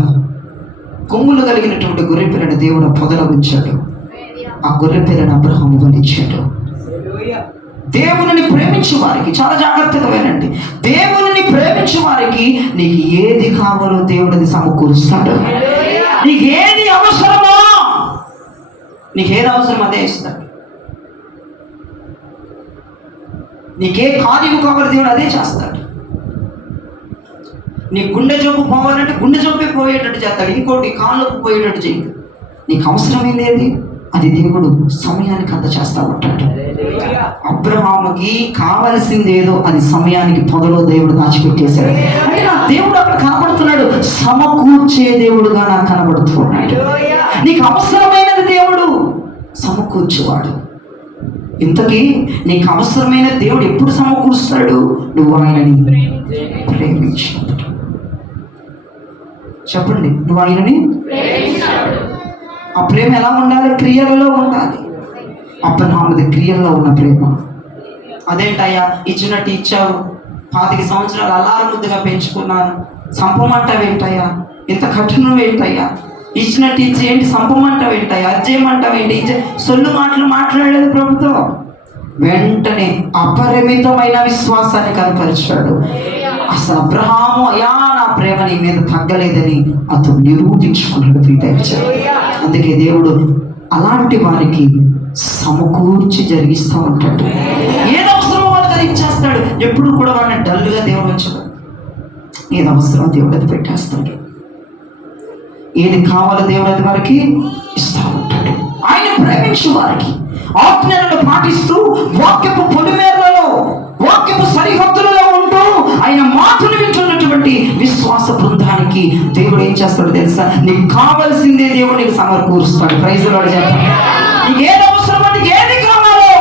కొమ్ములు కలిగినటువంటి గొర్రె పిల్లని దేవుడు పొదలో ఉంచాడు. ఆ గొర్రె పిల్లని అబ్రహాము కొనిచ్చాడు. దేవుని ప్రేమించే వారికి చాలా జాగ్రత్తగా వినండి. దేవుని ప్రేమించే వారికి నీకు ఏది కావాలో దేవుడిని సమకూరుస్తాడు. నీకు ఏది అవసరమో, నీకేది అవసరం అదే ఇస్తాడు. నీకే కార్యము కావాలి దేవుడు అదే చేస్తాడు. నీ గుండె జబ్బు పోవాలంటే గుండె జబ్బే పోయేటట్టు చేస్తాడు, ఇంకోటి కాళ్ళకు పోయేటట్టు చేయడు. నీకు అవసరమైంది ఏది అది దేవుడు సమయానికి అంత చేస్తా ఉంటాడు. అబ్రహాముకి కావలసింది ఏదో అది సమయానికి పొదలో దేవుడు దాచిపెట్టేశాడు. అంటే నా దేవుడు అక్కడ కనబడుతున్నాడు, సమకూర్చే దేవుడుగా నాకు కనబడుతున్నాడు. నీకు అవసరమైనది దేవుడు సమకూర్చేవాడు. ఇంతకీ నీకు అవసరమైన దేవుడు ఎప్పుడు సమకూరుస్తాడు? నువ్వు ఆయనని ప్రేమించినప్పుడు. చెప్పండి, నువ్వు ఆయనని ఆ ప్రేమ ఎలా ఉండాలి? క్రియలలో ఉండాలి. అబ్రహాముది క్రియల్లో ఉన్న ప్రేమ. అదేంటయ్యా ఇచ్చినట్టు ఇచ్చావు, 25 సంవత్సరాలు అల్లారు ముద్దుగా పెంచుకున్నాను, సంపమంటావేంటయ్యా? ఇంత కఠినం ఏంటయ్యా? ఇచ్చినట్టు ఇచ్చి ఏంటి సంపమంటావేంటయ్యా? అజ్జేయమంటావేంటి? సొల్లు మాటలు మాట్లాడలేదు ప్రభుతో. వెంటనే అపరిమితమైన విశ్వాసాన్ని కనపరిచాడు. అసలు అబ్రహాము, అయ్యా నా ప్రేమ నీ మీద తగ్గలేదని అతను నిరూపించుకున్నాడు. ప్రీతించాడు. అందుకే దేవుడు అలాంటి వారికి సమకూర్చి జరిగిస్తూ ఉంటాడు. ఏది అవసరమో వాళ్ళకి అది ఇచ్చేస్తాడు. ఎప్పుడు కూడా వాళ్ళని డల్గా దేవుడు ఉంచడు. ఏది అవసరం దేవుడు అది పెట్టేస్తాడు. ఏది కావాలో దేవుడు అది వారికి ఇస్తూ ఉంటాడు. ఆయన ప్రేమించు వారికి ఆజ్ఞలను పాటిస్తూ వాక్యపు పొలిమేరలలో, వాక్యపు సరిహద్దులలో ఉంటూ ఆయన మాటలు వింటున్నటువంటి విశ్వాస బృందానికి దేవుడు ఏం చేస్తాడు తెలుసా? నీకు కావలసిందే దేవుడు నీకు సమకూరుస్తాడు. ప్రైజ్ లార్డ్ చెప్పండి. నీకు ఏది అవసరమో, నీకు ఏది కావాలో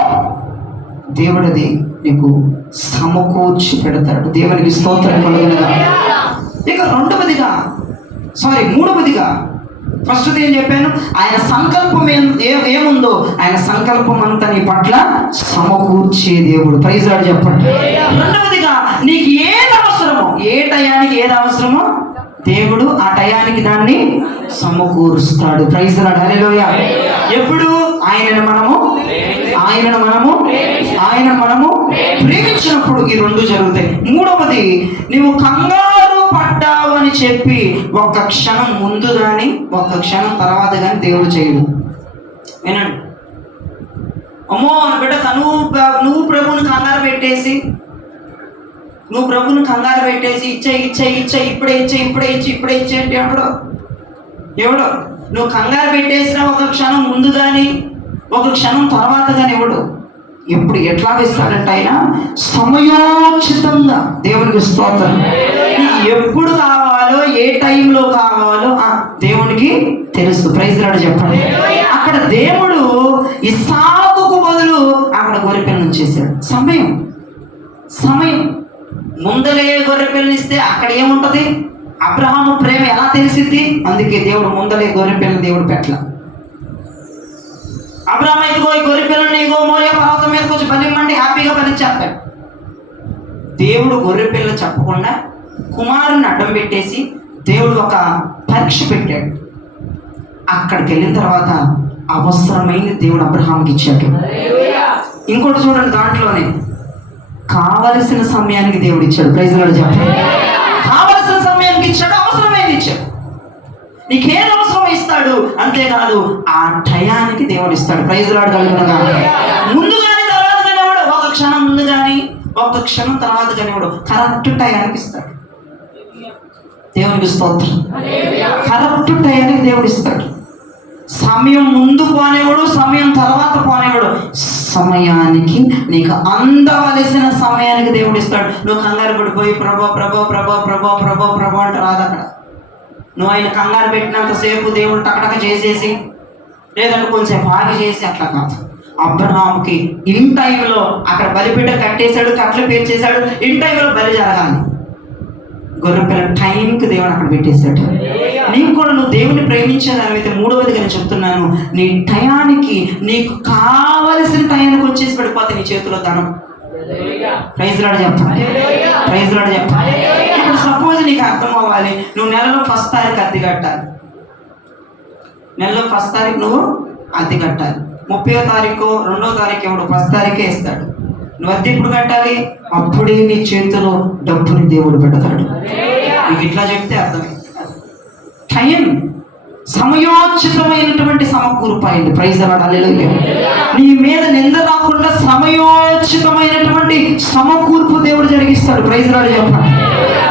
దేవుడు అది నీకు సమకూర్చి పెడతాడు. దేవునికి స్తోత్రం కలుగునుగా. ఇక మూడవదిగా ఫస్ట్ ఏం చెప్పాను? ఆయన సంకల్పం ఏముందో ఆయన సంకల్పం అంతా నీ పట్ల సమకూర్చే దేవుడు. ప్రైజ్ లార్డ్ చెప్పండి. రెండవదిగా నీకు ఏది అవసరమో, ఏ టయానికి ఏది అవసరమో దేవుడు ఆ టయానికి దాన్ని సమకూరుస్తాడు. Praise lord. హల్లెలూయా. ఎప్పుడు ఆయనను మనము ప్రేమించినప్పుడు ఈ రెండు జరుగుతాయి. మూడవది, నీవు కంగారు పడ్డావు అని చెప్పి ఒక్క క్షణం ముందు కానీ ఒక్క క్షణం తర్వాత కానీ దేవుడు చేయడు. వినండి, అమ్మో బిడ్డ నువ్వు ప్రభుని కంగారు పెట్టేసి ఇచ్చే ఇప్పుడే ఇచ్చే అంటే ఎవడో నువ్వు కంగారు పెట్టేసిన ఒక క్షణం ముందు కానీ ఒక క్షణం తర్వాత కానీ ఎవడు ఎప్పుడు ఎట్లా ఇస్తాడంటే ఆయన సమయోచితంగా. దేవునికి స్తోత్రం. ఎప్పుడు కావాలో ఏ టైంలో కావాలో దేవునికి తెలుసు. ప్రైజ్ లార్డ్ చెప్పండి. అక్కడ దేవుడు ఇస్సాకుకు బదులు అక్కడ గొర్రెపిల్లను ఉంచేశాడు. సమయం ముందలే గొర్రెపిల్లని ఇస్తే అక్కడ ఏముంటది? అబ్రహాము ప్రేమ ఎలా తెలిసింది? అందుకే దేవుడు ముందలే గొర్రెపిల్లని దేవుడు పెట్టల. అబ్రహాం ఇదిగో ఈ గొర్రెపిల్లని ఇగో మోరియా పర్వతం మీద కొంచెం బలిమ్మంటే హ్యాపీగా బలిచ్చేస్తాడు. దేవుడు గొర్రెపిల్ల చెప్పకుండా కుమారుని అడ్డం పెట్టేసి దేవుడు ఒక పరీక్ష పెట్టాడు. అక్కడికి వెళ్ళిన తర్వాత అవసరమైంది దేవుడు అబ్రహాంకి ఇచ్చాడు. ఇంకోటి చూడండి, దాంట్లోనే కావలసిన సమయానికి దేవుడు ఇచ్చాడు. ప్రైజ్ లార్డ్ చెప్పండి. కావలసిన సమయానికి ఇచ్చాడు, అవసరమైంది ఇచ్చాడు. నీకేం అవసరం ఇస్తాడు. అంతేకాదు ఆ టయానికి దేవుడు ఇస్తాడు. ప్రైజ్ లార్డ్ కలుగునుగా. ముందు కానీ తర్వాత కానీ ఎవడు, ఒక క్షణం ముందు కానీ ఒక క్షణం తర్వాత కానీ ఎవడు కరెక్ట్ టయానికి ఇస్తాడు. దేవునికి స్తోత్రం. కరెక్ట్ టయానికి దేవుడు ఇస్తాడు. సమయం ముందు పోనేవాడు, సమయం తర్వాత పోనేవాడు. సమయానికి నీకు అందవలసిన సమయానికి దేవుడు ఇస్తాడు. నువ్వు కంగారు పడిపోయి ప్రభా అంటే రాదు. అక్కడ నువ్వు ఆయన కంగారు పెట్టినంతసేపు దేవుడు టకటక చేసేసి లేదంటే కొంచెంసేపు ఆగి చేసి అట్లా కాదు. అబ్రహాముకి ఇన్ టైంలో అక్కడ బలిపీట కట్టేశాడు, కట్లు పేర్చేశాడు. ఇన్ టైంలో బలి జరగాలి. గొర్రెపిల్ల టైంకి దేవుడు అక్కడ పెట్టేశాడు. నీకు కూడా నువ్వు దేవుని ప్రేమించేదానివైతే మూడవదిగా నేను చెప్తున్నాను, నీ టయానికి నీకు కావలసిన టయానికి వచ్చేసి పడిపోతే నీ చేతిలో ధనం. ప్రైజ్ లార్డ్ చెప్పండి. ఇప్పుడు సపోజ్ నీకు అర్థం అవ్వాలి, నువ్వు నెలలో 1st తారీఖు అద్దె కట్టాలి. నెలలో 1st తారీఖు నువ్వు అద్దె కట్టాలి. 30వ తారీఖు 2వ తారీఖు ఎవడు 1st తారీఖే ఇస్తాడు. నువ్వు అద్దె ఎప్పుడు కట్టాలి? అప్పుడే నీ చేతిలో డబ్బుని దేవుడు పెడతాడు. నీకు ఇట్లా చెప్తే అర్థమైంది. టైం సమయోచితమైనటువంటి సమకూర్పు అయింది. ప్రైజ్ ది లార్డ్, హల్లెలూయా. నీ మీద నింద రాకుండా సమయోచితమైనటువంటి సమకూర్పు దేవుడు జరిగిస్తాడు. ప్రైజ్ ది లార్డ్ చెప్పండి.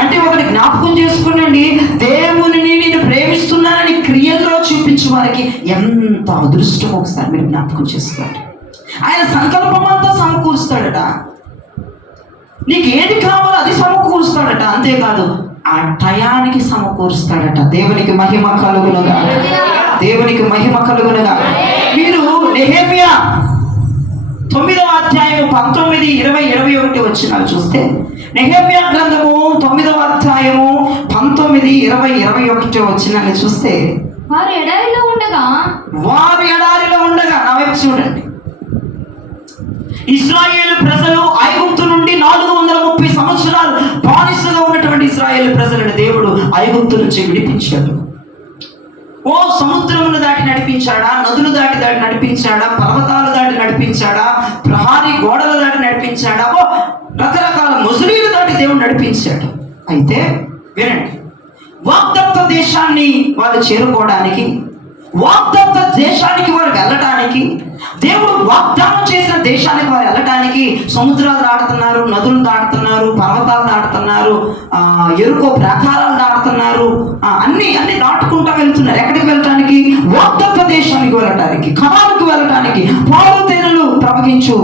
అంటే ఒకటి జ్ఞాపకం చేసుకునండి, దేవునిని నేను ప్రేమిస్తున్నానని క్రియల్లో చూపించే వారికి ఎంత అదృష్టం ఒకసారి మీరు జ్ఞాపకం చేసుకోండి. ఆయన సంకల్పం అంతా సమకూరుస్తాడట, నీకు ఏది కావాలో అది సమకూరుస్తాడట. అంతేకాదు ఆ టయానికి సమకూరుస్తాడట. దేవునికి మహిమ కలుగునుగా, దేవునికి మహిమ కలుగునుగా. మీరు నెహెమ్యా 9వ అధ్యాయము 19, 20, 21 వచనాలు చూస్తే, నెహెమ్యా గ్రంథము 9వ అధ్యాయము 19, 20, 21 వచనాలు చూస్తే, వారు ఎడారిలో ఉండగా నా వైపు చూడండి. ఇశ్రాయేలు ప్రజలు ఐగుప్తు నుండి 430 సంవత్సరాలు బానిసగా ఉన్నటువంటి ఇశ్రాయేలు ప్రజలను దేవుడు ఐగుప్తు నుంచి విడిపించాడు. ఓ సముద్రమును దాటి నడిపించాడా, నదులు దాటి నడిపించాడా, పర్వతాలు దాటి నడిపించాడా, ప్రహారీ గోడలు దాటి నడిపించాడా, ఓ రకరకాల ముసులీలు దాటి దేవుడు నడిపించాడు. అయితే వినండి, వాగ్దత్త దేశాన్ని వాళ్ళు చేరుకోవడానికి, వాగ్దత్త దేశానికి వారు వెళ్ళడానికి, దేవుడు వాగ్దానం చేసిన దేశానికి వారు వెళ్ళటానికి సముద్రాలు దాటుతున్నారు, నదులు దాటుతున్నారు, పర్వతాలు దాటుతున్నారు, ఎరుకో ప్రాకారాలు దాటుతున్నారు, అన్ని దాటుకుంటూ వెళ్తున్నారు. ఎక్కడికి వెళ్ళటానికి? వాగ్దత్త దేశానికి వెళ్ళటానికి, కనానుకు వెళ్ళటానికి, పాలు తేనెలు ప్రవహించు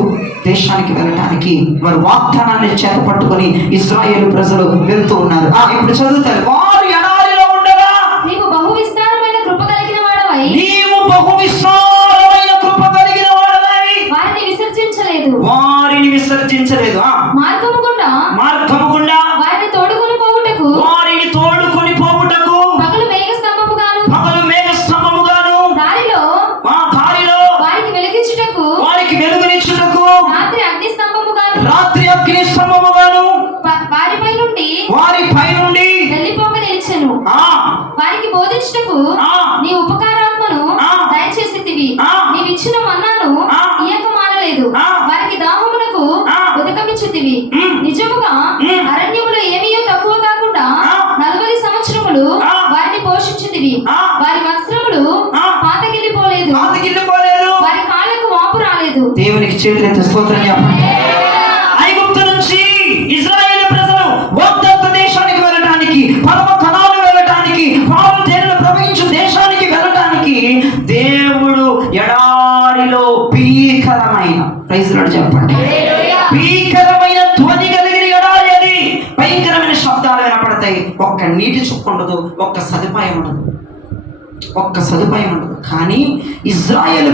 దేశానికి వెళ్ళటానికి వారు వాగ్దానాన్ని చేతపట్టుకొని ఇశ్రాయేలు ప్రజలు వెళ్తూ ఉన్నారు. ఇప్పుడు చదువుతారు, వారు ఎడారిలో ఉండగా నీవు బహు విస్తారమైన కృప కలిగిన వాడవై వారిని విసర్జించలేదు. మార్గము గుండా వారిని తోడుకొని పోవుటకు పగలు మేఘ స్తంభముగాను దారిలో వారికి వెలుగునిచ్చుటకు రాత్రి అగ్ని స్తంభముగాను వారిపై నుండి వెళ్ళిపోక నిలిచెను. వారికి బోధించుటకు నీ ఉపకారాత్మను దయచేసితివి. నీవిచ్చిన మన్నాను ఇయ్యక మానలేదు. వారికి దాహమునకు ఉదకమిచ్చుతివి. నిజముగా అరణ్యములో ఏమీయో తక్కువ కాకుండా 40 సంవత్సరములు వారిని పోషించుతివి. వారి వస్త్రములు పాతగిల్లిపోలేదు, వారి కాళ్ళకు వాపు రాలేదు. దేవునికి చేతులెత్తి స్తోత్రం చెప్పండి. ఐగుప్తు నుంచి ఇశ్రాయేలు ప్రజలు వాగ్దత్త దేశానికి వెళ్ళడానికి, పరమ కనాను వెళ్ళటానికి, పాలు తేనెలు ప్రవహించు దేశానికి వెళ్ళటానికి దేవుడు ఎడారిలో భీకరమైన, ప్రైజ్ ది లార్డ్ చెప్పండి, భీకరమైన ధ్వని కలిగిన ఎడారి అది. భయంకరమైన శబ్దాలు వినపడతాయి. ఒక్క నీటి చుక్క ఉండదు, ఒక్క సదుపాయం ఉండదు. కానీ ఇశ్రాయేలు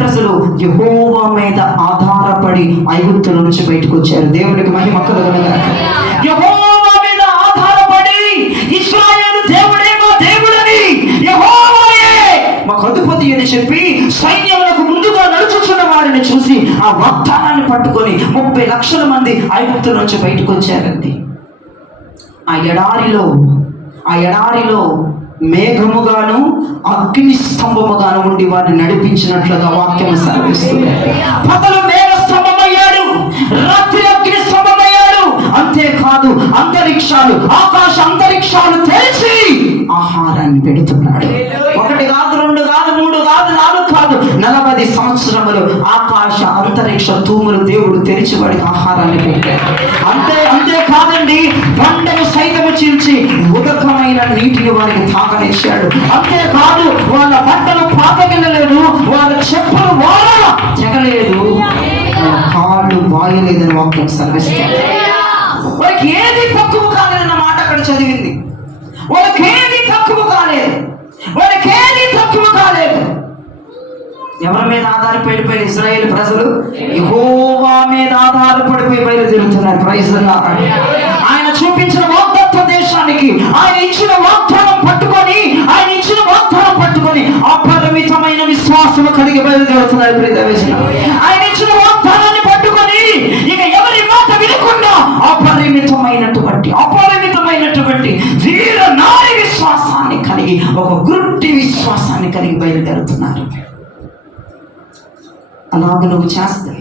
ప్రజలు యెహోవా మీద ఆధారపడి ఐగుప్తు నుంచి బయటకు వచ్చారు. దేవునికి మహిమ కలుగునుగా. యెహోవా మీద ఆధారపడి ఇశ్రాయేలు దేవుడే మా దేవుడని, యెహోవాయే మాకు అధిపతి అని చెప్పి సైన్యములకు ముందుగా నడుచుచున్న వారిని చూసి ఆ వాగ్దానాన్ని పట్టుకొని 30 లక్షల మంది ఐగుప్తు నుంచి బయటకు వచ్చారండి. ఆ ఎడారిలో మేఘముగాను అగ్ని స్తంభముగాను ఉండి వారిని నడిపించినట్లుగా వాక్యం సెలవిస్తుంది. పగలు మేఘ స్తంభమయ్యాడు, రాత్రి అగ్ని స్తంభమయ్యాడు. అంతేకాదు ఆకాశ అంతరిక్షాలు తెరిచి ఆహారాన్ని పెడుతున్నాడు. 1 కాదు, 2 కాదు, 3 కాదు, 4 కాదు, 40 సంవత్సరములు ఆకాశ అంతరిక్ష తూములు దేవుడు తెరిచి వాడికి ఆహారాన్ని పెట్టాడు. అంతేకాదండి, బండను సైతము చీల్చి ఉదకమైన నీటిని వారికి తాగనిచ్చాడు. అంతేకాదు, వాళ్ళ బట్టలు పాతగిల్లలేదు, వాళ్ళ చెప్పులు చెగలేదు, కాళ్ళు వాయలేదని వాక్యం సెలవిస్తుంది. వాళ్ళకి ఏది తక్కువ కాలేదన్న మాట అక్కడ చదివింది. వాళ్ళకి ఏది తక్కువ కాలేదు. ఎవరి మీద ఆధారపడిపోయిన ఇశ్రాయేలు ప్రజలు యెహోవా మీద ఆధారపడిపోయి బయలుదేరుతున్నారు. Praise the lord. ఆయన చూపించిన వాగ్దత్త దేశానికి ఆయన ఇచ్చిన వాగ్దానం పట్టుకొని అపరిమితమైన విశ్వాసము కలిగి బయలుదేరుతున్నారు. ఆయన ఇచ్చిన వాగ్దానాన్ని పట్టుకొని ఇక ఎవరి మాట వినకుండా అపరిమితమైనటువంటి వీర నారి విశ్వాసాన్ని కలిగి, ఒక గురుట్టి విశ్వాసాన్ని కలిగి బయలుదేరుతున్నారు. అలాగ నువ్వు చేస్తే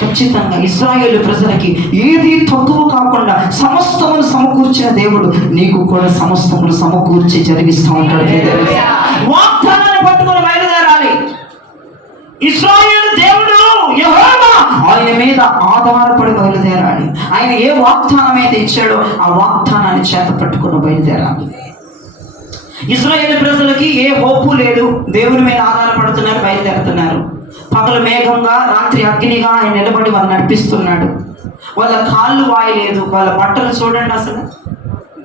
ఖచ్చితంగా ఇశ్రాయేలు ప్రజలకి ఏది తక్కువ కాకుండా సమస్తమును సమకూర్చిన దేవుడు నీకు కూడా సమస్తమును సమకూర్చి జరిగిస్తూ ఉంటాడు. వాగ్దానాన్ని పట్టుకొని బయలుదేరాలి. ఇశ్రాయేలు దేవుడు యెహోవా, ఆయన మీద ఆధారపడి బయలుదేరాలి. ఆయన ఏ వాగ్దానం అయితే ఇచ్చాడో ఆ వాగ్దానాన్ని చేత పట్టుకొని బయలుదేరాలి. ఇశ్రాయేలు ప్రజలకి ఏ హోపు లేదు, దేవుని మీద ఆధారపడుతున్నారు, బయలుదేరుతున్నారు. పగలు మేఘంగా రాత్రి అగ్నిగా ఆయన నిలబడి వాళ్ళు నడిపిస్తున్నాడు. వాళ్ళ కాళ్ళు వాయలేదు, వాళ్ళ బట్టలు చూడండి, అసలు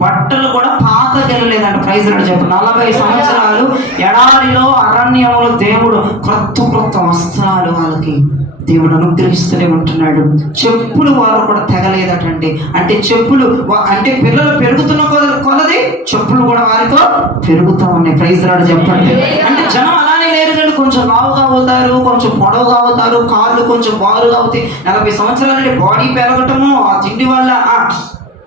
బట్టలు కూడా పాతకెళ్ళలేదంట. ప్రైజ్ లార్డ్ చెప్పు. 40 సంవత్సరాలు ఎడారిలో అరణ్యంలో దేవుడు క్రొత్త వస్త్రాలు వాళ్ళకి దేవుడు అనుగ్రహిస్తూనే ఉంటున్నాడు. చెప్పులు వాళ్ళు కూడా తెగలేదటండి. అంటే చెప్పులు అంటే పిల్లలు పెరుగుతున్న కొలది చెప్పులు కూడా వారితో పెరుగుతూ ఉన్నాయి. ప్రైజ్ లార్డ్ చెప్పండి. అంటే జనం అలానే లేరు, కొంచెం లావుగా అవుతారు, కొంచెం పొడవుగా అవుతారు, కాళ్ళు కొంచెం బారుగా అవుతాయి. 40 సంవత్సరాలు బాడీ పెరగటము, ఆ తిండి వల్ల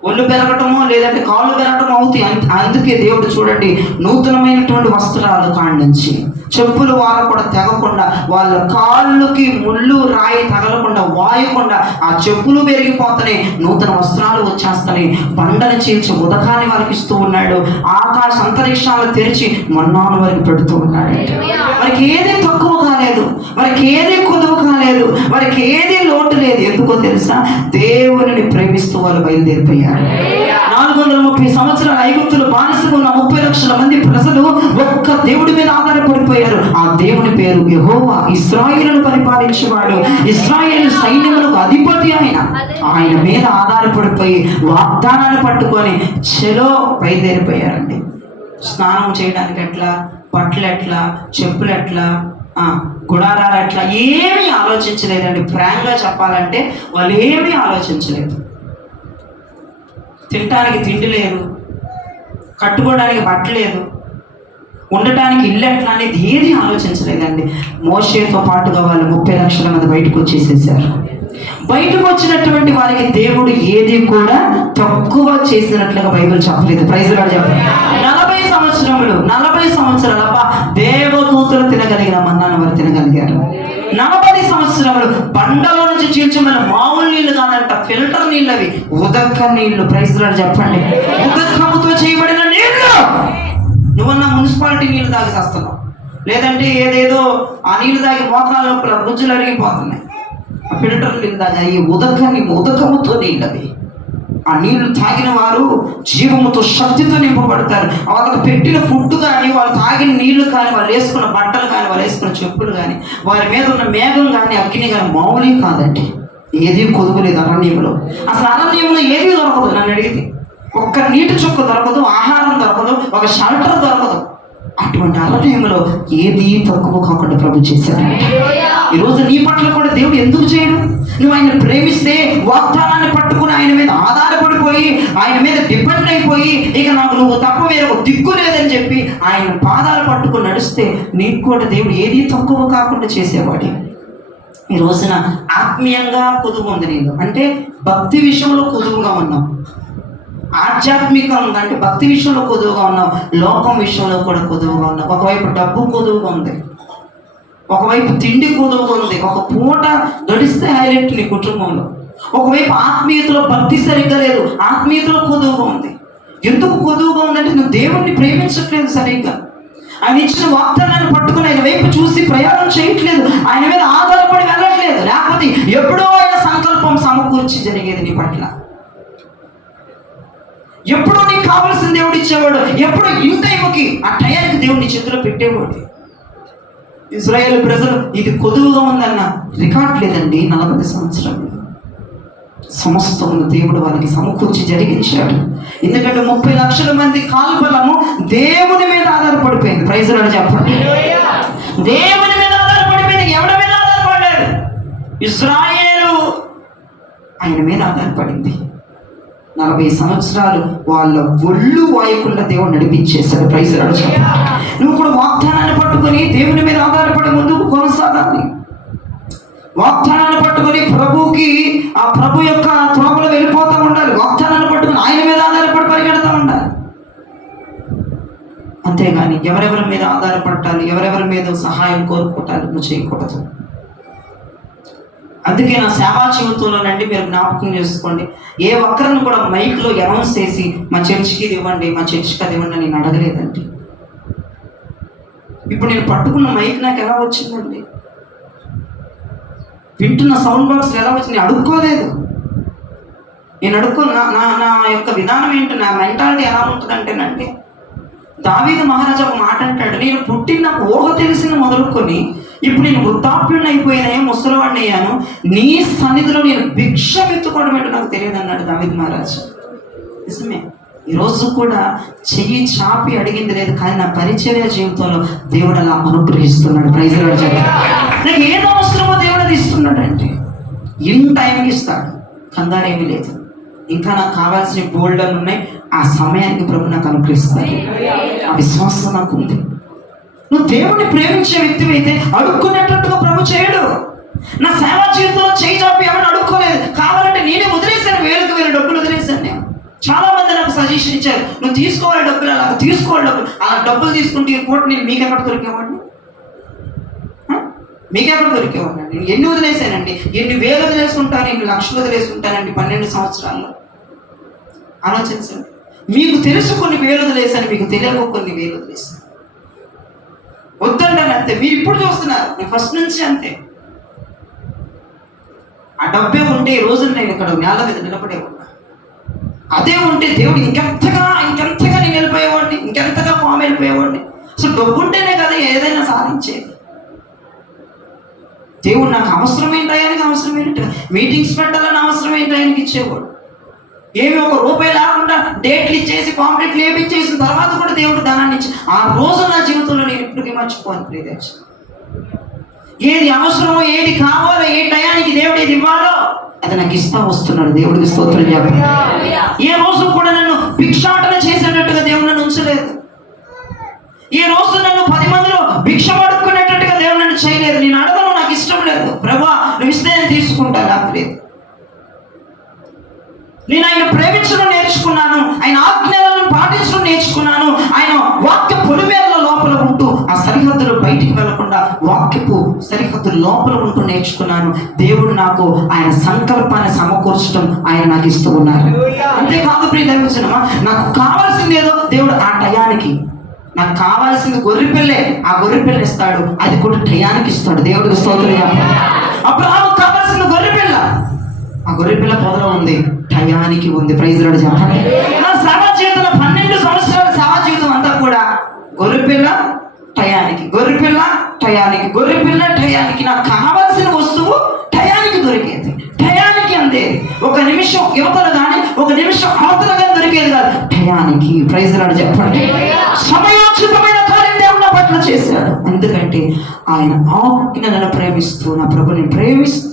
ఒళ్ళు పెరగటము లేదంటే కాళ్ళు పెరగటం అవుతాయి. అందుకే దేవుడు చూడండి నూతనమైనటువంటి వస్త్రాలు కాండించి చెప్పులు వాళ్ళ కూడా తెగకుండా, వాళ్ళ కాళ్ళకి ముళ్ళు రాయి తగలకుండా, వాయకుండా ఆ చెప్పులు పెరిగిపోతాయి, నూతన వస్త్రాలు వచ్చేస్తాయి. బండను చీల్చి ఉదకాన్ని వారికి ఇస్తూ ఉన్నాడు. ఆకాశ అంతరిక్షాలు తెరిచి మన్నాను వారికి పెడుతూ ఉన్నాడు. వారికి ఏది తక్కువ కాలేదు, వారికి ఏది కొదువు కాలేదు, వారికి ఏది లోటు లేదు. ఎందుకో తెలుసా? దేవుని ప్రేమిస్తూ వాళ్ళు బయలుదేరిపోయారు. 430 సంవత్సరాల ఐగుప్తులు బానిసగా ఉన్న 30 లక్షల మంది ప్రజలు ఒక్క దేవుడి మీద ఆధారపడిపోయారు. ఆ దేవుని పేరు యెహోవా, ఇశ్రాయేలును పరిపాలించేవాడు, ఇశ్రాయేలు సైన్యములకు అధిపతి. ఆయన మీద ఆధారపడిపోయి వాగ్దానాన్ని పట్టుకొని చెలో బయలుదేరిపోయారండి. స్నానం చేయడానికి ఎట్లా, బట్టలు ఎట్లా, చెప్పులు ఎట్లా, గుడారాలు ఎట్లా, ఏమీ ఆలోచించలేదండి. ఫ్రాంక్గా చెప్పాలంటే వాళ్ళు ఏమీ ఆలోచించలేదు. తినటానికి తిండి లేదు, కట్టుకోవడానికి బట్ట లేదు, ఉండటానికి ఇల్లు ఎట్లా అనేది ఏది ఆలోచించలేదండి. మోషేతో పాటుగా వాళ్ళు 30 లక్షల మంది బయటకు వచ్చేసేసారు. బయటకు వచ్చినటువంటి వారికి దేవుడు ఏది కూడా తక్కువ చేసినట్లుగా బైబిల్ చెప్పలేదు. ప్రైజ్ లార్డ్ చెప్పండి. 40 సంవత్సరాలు దేవదూతలు తినగలిగిన మన్నాను వారు తినగలిగారు. 40 సంవత్సరములు బండలో నుంచి చీల్చమని మామూలు నీళ్లు కాదంట, ఫిల్టర్ నీళ్ళు అవి, ఉదక నీళ్లు. ప్రైజ్ లార్డ్ చెప్పండి. ఉదకముతో చేయబడిన నీళ్లు. నువ్వన్నా మున్సిపాలిటీ నీళ్లు తాగి వస్తున్నావు, లేదంటే ఏదేదో ఆ నీళ్లు తాగి మోకాళ్ళ లోపల గుజ్జులు అరిగిపోతున్నాయి. ఆ ఫిల్టర్ నీళ్ళు తాగి అవి ఉదకముతో నీళ్ళు అవి. ఆ నీళ్లు తాగిన వారు జీవముతో శక్తితో నింపబడతారు. వాళ్ళకి పెట్టిన ఫుడ్ కానీ, వాళ్ళు తాగిన నీళ్లు కానీ, వాళ్ళు వేసుకున్న బట్టలు కానీ, వాళ్ళు వేసుకున్న చెప్పులు కానీ, వారి మీద ఉన్న మేఘం కానీ, అగ్ని కానీ మామూలు కాదండి. ఏది కొదువులేదు అరణ్యంలో. అసలు అరణ్యంలో ఏది దొరకదు. నన్ను అడిగితే ఒక్క నీటి చుక్క దొరకదు, ఆహారం దొరకదు, ఒక షెల్టర్ దొరకదు. అటువంటి అరణ్యంలో ఏది తక్కువ కాకుండా ప్రభు చేశాడు. ఈరోజు నీ పట్ల కూడా దేవుడు ఎందుకు చేయడు? నువ్వు ఆయన ప్రేమిస్తే, వాగ్దానాన్ని పట్టుకుని ఆయన మీద ఆధారపడిపోయి, ఆయన మీద డిపెండ్ అయిపోయి, ఇక నాకు నువ్వు తప్ప వేరొక దిక్కు లేదని చెప్పి ఆయన పాదాలు పట్టుకుని నడిస్తే నీకు కూడా దేవుడు ఏది తక్కువ కాకుండా చేసేవాడు. ఈ రోజున ఆత్మీయంగా కొదువు ఉంది నీలో, అంటే భక్తి విషయంలో కొదువుగా ఉన్నావు. ఆధ్యాత్మికంగా అంటే భక్తి విషయంలో కొదువుగా ఉన్నావు, లోకం విషయంలో కూడా కొదువుగా ఉన్నావు. ఒకవైపు డబ్బు కొదువుగా ఉంది, ఒకవైపు తిండి కొదువుగా ఉంది, ఒక పూట గడిస్తే హైలైట్ నీ కుటుంబంలో. ఒకవైపు ఆత్మీయతలో భక్తి సరిగ్గా లేదు, ఆత్మీయతలో కొదువుగా ఉంది. ఎందుకు కొదువుగా ఉందంటే నువ్వు దేవుణ్ణి ప్రేమించట్లేదు సరిగ్గా. ఆయన ఇచ్చిన వాగ్దానాన్ని పట్టుకుని ఆయన వైపు చూసి ప్రయాణం చేయట్లేదు, ఆయన మీద ఆధారపడి వెళ్ళట్లేదు. లేకపోతే ఎప్పుడో ఆయన సంకల్పం సమకూర్చి జరిగేది నీ పట్ల. ఎప్పుడో నీకు కావలసిన దేవుడు ఇచ్చేవాడు, ఎప్పుడో ఇన్ టైంకి ఆ టయానికి దేవుడిని చేతిలో పెట్టేవాడు. ఇశ్రాయేలు ప్రజలు ఇది కొదువుగా ఉందన్న రికార్డ్ లేదండి. 40 సంవత్సరాలు సమస్తమును దేవుడు వారికి సమకూర్చి జరిగించాడు. ఎందుకంటే 30 లక్షల మంది కాల్బలము దేవుని మీద ఆధారపడిపోయింది. ప్రైజ్ లార్డ్ చెప్పండి. దేవుని మీద ఆధారపడిపోయింది, ఎవరి మీద ఆధారపడలేదు. ఇశ్రాయేలు ఆయన మీద ఆధారపడింది. 40 సంవత్సరాలు వాళ్ళ ఒళ్ళు వాయకుండా దేవుడు నడిపించేశాడు. ప్రైజ్ లార్డ్ చెప్పండి. నువ్వు కూడా వాగ్దానాన్ని పట్టుకొని దేవుని మీద ఆధారపడి ముందుకు కొనసాగాలి. వాగ్దానాన్ని పట్టుకొని ప్రభుకి, ఆ ప్రభు యొక్క త్రోవలో వెళ్ళిపోతూ ఉండాలి. వాగ్దానాన్ని పట్టుకొని ఆయన మీద ఆధారపడి పరిగెడతా ఉండాలి. అంతేగాని ఎవరెవరి మీద ఆధారపడాలి, ఎవరెవరి మీద సహాయం కోరుకోవటాలు నువ్వు చేయకూడదు. అందుకే నా సేవా జీవితంలోనండి మీరు జ్ఞాపకం చేసుకోండి, ఏ ఒక్కరిని కూడా మైక్లో అనౌన్స్ చేసి మా చర్చికి ఇది ఇవ్వండి, మా చర్చికి అది ఇవ్వండి నేను అడగలేదండి. ఇప్పుడు నేను పట్టుకున్న మైక్ నాకు ఎలా వచ్చిందండి, వింటున్న సౌండ్ బాక్స్ ఎలా వచ్చింది, నేను అడుక్కోలేదు. నేను నా యొక్క విధానం ఏంటి, నా మెంటాలిటీ ఎలా ఉంటుందంటేనండి, దావీదు మహారాజు ఒక మాట అంటాడు, నేను పుట్టిన ఊహ తెలిసిన మొదలుకొని ఇప్పుడు నేను వృద్ధాప్యుడిని అయిపోయినాయో, ముసలివాడిని అయ్యాను, నీ సన్నిధిలో నేను భిక్షం ఎత్తుకోవడం ఏంటో నాకు తెలియదు అన్నాడు దావీదు మహారాజు. నిజమే, ఈరోజు కూడా చెయ్యి చాపి అడిగింది లేదు, కానీ నా పరిచర్య జీవితంలో దేవుడు అలా అనుగ్రహిస్తున్నాడు. ప్రైజ్ లార్డ్ చెప్పండి. నాకు ఏదో అవసరమో దేవుడు అది ఇస్తున్నాడంటే ఇన్ టైంకి ఇస్తాడు, కంగారేమీ లేదు. ఇంకా నాకు కావాల్సిన బోల్డర్లు ఉన్నాయి, ఆ సమయానికి ప్రభు నాకు అనుగ్రహిస్తాడు. ఆ విశ్వాసం నాకు ఉంది. నువ్వు దేవుడిని ప్రేమించే వ్యక్తి అయితే అడుక్కునేటట్టుగా ప్రభు చేయడు. నా సేవా జీవితంలో చేయి చాపి ఏమైనా అడుక్కోలేదు, కావాలంటే నేనే వదిలేశాను, వేలు డబ్బులు వదిలేశాను. నేను చాలా మంది నాకు సజెషన్ ఇచ్చారు, నువ్వు తీసుకోవాలి డబ్బులు, అలా తీసుకోవాలి డబ్బులు, అలా డబ్బులు తీసుకుంటే ఈ పూట నేను మీకెక్కడ దొరికేవాడిని, మీకెక్కడ దొరికేవాడిని? నేను ఎన్ని వదిలేశానండి, ఎన్ని వేలు వదిలేసుకుంటాను, ఎన్ని లక్షలు వదిలేసుకుంటానండి 12 సంవత్సరాల్లో. ఆలోచించండి. మీకు తెలుసు కొన్ని వేలు వదిలేశాను, మీకు తెలియక కొన్ని వేలు వదిలేశాను. వద్దంటాను అంతే. మీరు ఇప్పుడు చూస్తున్నారు, నేను ఫస్ట్ నుంచి అంతే. ఆ డబ్బే ఉంటే ఈ రోజున నేను ఇక్కడ నేల మీద నిలబడే ఉన్నా. అదే ఉంటే దేవుడు ఇంకెంతగా నేను వెళ్ళిపోయేవాడిని, ఇంకెంతగా ఫామ్ వెళ్ళిపోయేవాడిని. అసలు డబ్బు ఉంటేనే కదా ఏదైనా సాధించేది. దేవుడు నాకు అవసరం ఏంటాయనికి అవసరం ఏంటి, మీటింగ్స్ పెట్టాలని అవసరం ఏంటాయనికి ఇచ్చేవాడు. ఏమి ఒక రూపాయి లేకుండా డేట్లు ఇచ్చేసి కాంప్లీట్లు వేపించేసిన తర్వాత కూడా దేవుడు ధనాన్ని ఇచ్చి, ఆ రోజు నా జీవితంలో నేను ఇప్పటికీ మర్చిపోను. ప్రియదర్శ, ఏది అవసరమో, ఏది కావాలో, ఏ టయానికి దేవుడు ఏది ఇవ్వాలో అది నాకు ఇస్తా వస్తున్నాడు. దేవుడికి స్తోత్రం చెప్పండి. ఏ రోజు కూడా నన్ను భిక్షాటన చేసేటట్టుగా దేవుడు నన్ను ఉంచలేదు. ఏ రోజు నన్ను 10 మందిలో భిక్ష పడుకునేటట్టుగా దేవుడు నన్ను చేయలేదు. నేను అడగను, నాకు ఇష్టం లేదు. ప్రభువా నువ్వు ఇస్తే నేను తీసుకుంటా, లేదు. నేను ఆయన ప్రేమించడం నేర్చుకున్నాను, ఆయన ఆజ్ఞలను పాటించడం నేర్చుకున్నాను. ఆయన వాక్య పొలిమేరల లోపల ఉంటూ ఆ సరిహద్దులు బయటికి వెళ్లకుండా వాక్యపు సరిహద్దుల లోపల ఉంటూ నేర్చుకున్నాను. దేవుడు నాకు ఆయన సంకల్పాన్ని సమకూర్చడం ఆయన నాకు ఇస్తూ ఉన్నారు. అంతేకాదు ప్రియ దైవజనమా, నాకు కావాల్సింది ఏదో దేవుడు ఆ టయానికి, నాకు కావాల్సింది గొర్రెపిల్లే, ఆ గొర్రెపిల్ల ఇస్తాడు, అది కూడా టయానికి ఇస్తాడు. దేవుడికి స్తోత్రం. అబ్రహాముకు కావాల్సిన గొర్రెపిల్ల, ఆ గొర్రెపిల్ల పొదలో ఉంది, టయానికి ఉంది. ప్రైజ్ లార్డ్ చెప్పండి. నా సేవా జీవితంలో 12 సంవత్సరాల సేవా జీవితం అంతా కూడా గొర్రెపిల్ల టయానికి, గొర్రెపిల్ల టయానికి, గొర్రెపిల్ల టయానికి. నాకు కావాల్సిన వస్తువు టయానికి దొరికేది, టయానికి అందేది. ఒక నిమిషం యువతలు కానీ, ఒక నిమిషం అవతల కానీ దొరికేది కాదు, టయానికి. ప్రైజ్ లార్డ్ చెప్పండి. సమయోచితమైన కార్యం దేవుడు నా పట్ల చేశాడు. ఎందుకంటే ఆయన ఆజ్ఞలను ప్రేమిస్తూ, నా ప్రభుని ప్రేమిస్తూ,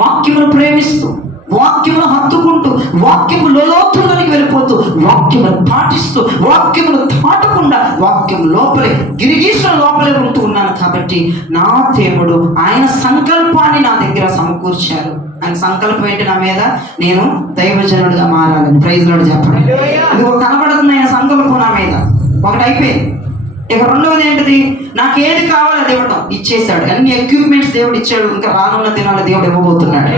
వాక్యమును ప్రేమిస్తూ, వాక్యమును హత్తుకుంటూ, వాక్యము లోతుల్లోనికి వెళ్ళిపోతూ, వాక్యమును పాటిస్తూ, వాక్యమును దాటకుండా వాక్యం లోపలే, గిరిగీసిన లోపలే ఉంటూ ఉన్నాను. కాబట్టి నా దేవుడు ఆయన సంకల్పాన్ని నా దగ్గర సమకూర్చారు. ఆయన సంకల్పం ఏంటి నా మీద, నేను దైవజనుడిగా మారాలని. ప్రైజ్ లార్డ్ చెప్పండి. ఇది ఒక కనబడుతుంది ఆయన సంకల్పం నా మీద. ఒకటి అయిపోయింది. ఇక రెండవది ఏంటిది, నాకు ఏది కావాలో అది ఇవ్వటం. ఇచ్చేశాడు, అన్ని ఎక్విప్మెంట్స్ దేవుడు ఇచ్చాడు. ఇంకా రానున్న దినాలు దేవుడు ఇవ్వబోతున్నాడు.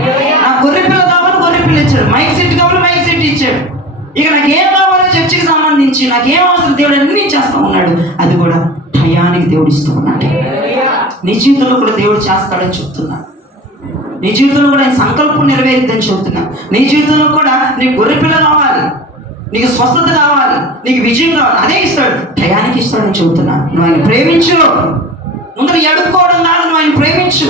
నాకు గొర్రెపిల్ల కావాలి, గొర్రెపిల్ల ఇచ్చాడు. మైక్ సెట్ కావాలి, మైక్ సెట్ ఇచ్చాడు. ఇక నాకు ఏం కావాలో చర్చికి సంబంధించి నాకు ఏం అవసరం దేవుడు అన్ని చేస్తూ ఉన్నాడు. అది కూడా టయానికి దేవుడు ఇస్తూ ఉన్నాడు. నీ జీవితంలో కూడా దేవుడు చేస్తాడని చెప్తున్నా. నీ జీవితంలో కూడా ఆయన సంకల్పం నెరవేరుద్దని చెబుతున్నా. నీ జీవితంలో కూడా నీకు గొర్రెపిల్ల కావాలి, నీకు స్వస్థత కావాలి, నీకు విజయం కావాలి, అదే ఇస్తాడు, టయానికి ఇస్తాడని చెబుతున్నాను. నువ్వు ఆయన ప్రేమించు. ముందర అడుక్కోవడం కాదు, నువ్వు ఆయన ప్రేమించు.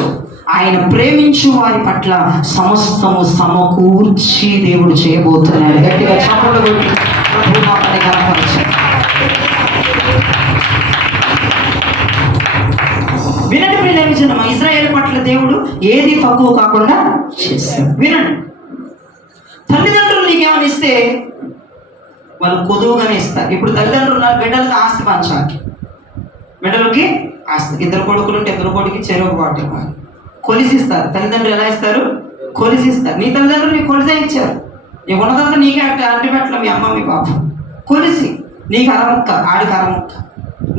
ఆయన ప్రేమించు వారి పట్ల సమస్తము సమకూర్చి దేవుడు చేయబోతున్నాడు. గట్టిగా చప్పట్లు కొట్టి ప్రభువు నామమున ఘనపరచు. వినండి ప్రియజనమా, ఇశ్రాయేలు పట్ల దేవుడు ఏది తక్కువ కాకుండా చేశాడు. వినండి, తల్లిదండ్రులు నీకేమని ఇస్తే వాళ్ళు కొదువుగానే ఇస్తారు. ఇప్పుడు తల్లిదండ్రులు ఉన్నారు, బిడ్డలకి ఆస్తి పంచాలి. బిడ్డలకి ఆస్తి, 2 కొడుకులు ఉంటే 2 కొడుకు చెరువు వాటి ఇవ్వాలి. కొలిసిస్తారు. తల్లిదండ్రులు ఎలా ఇస్తారు? కొలిసిస్తారు. నీ తల్లిదండ్రులు నీకు కొలిసే ఇచ్చారు. నీ ఉన్నదంతా నీకే అడ్డు పెట్టలే మీ అమ్మ మీ బాబు. కొలిసి నీకు అరముక్క, ఆడికి అరముక్క,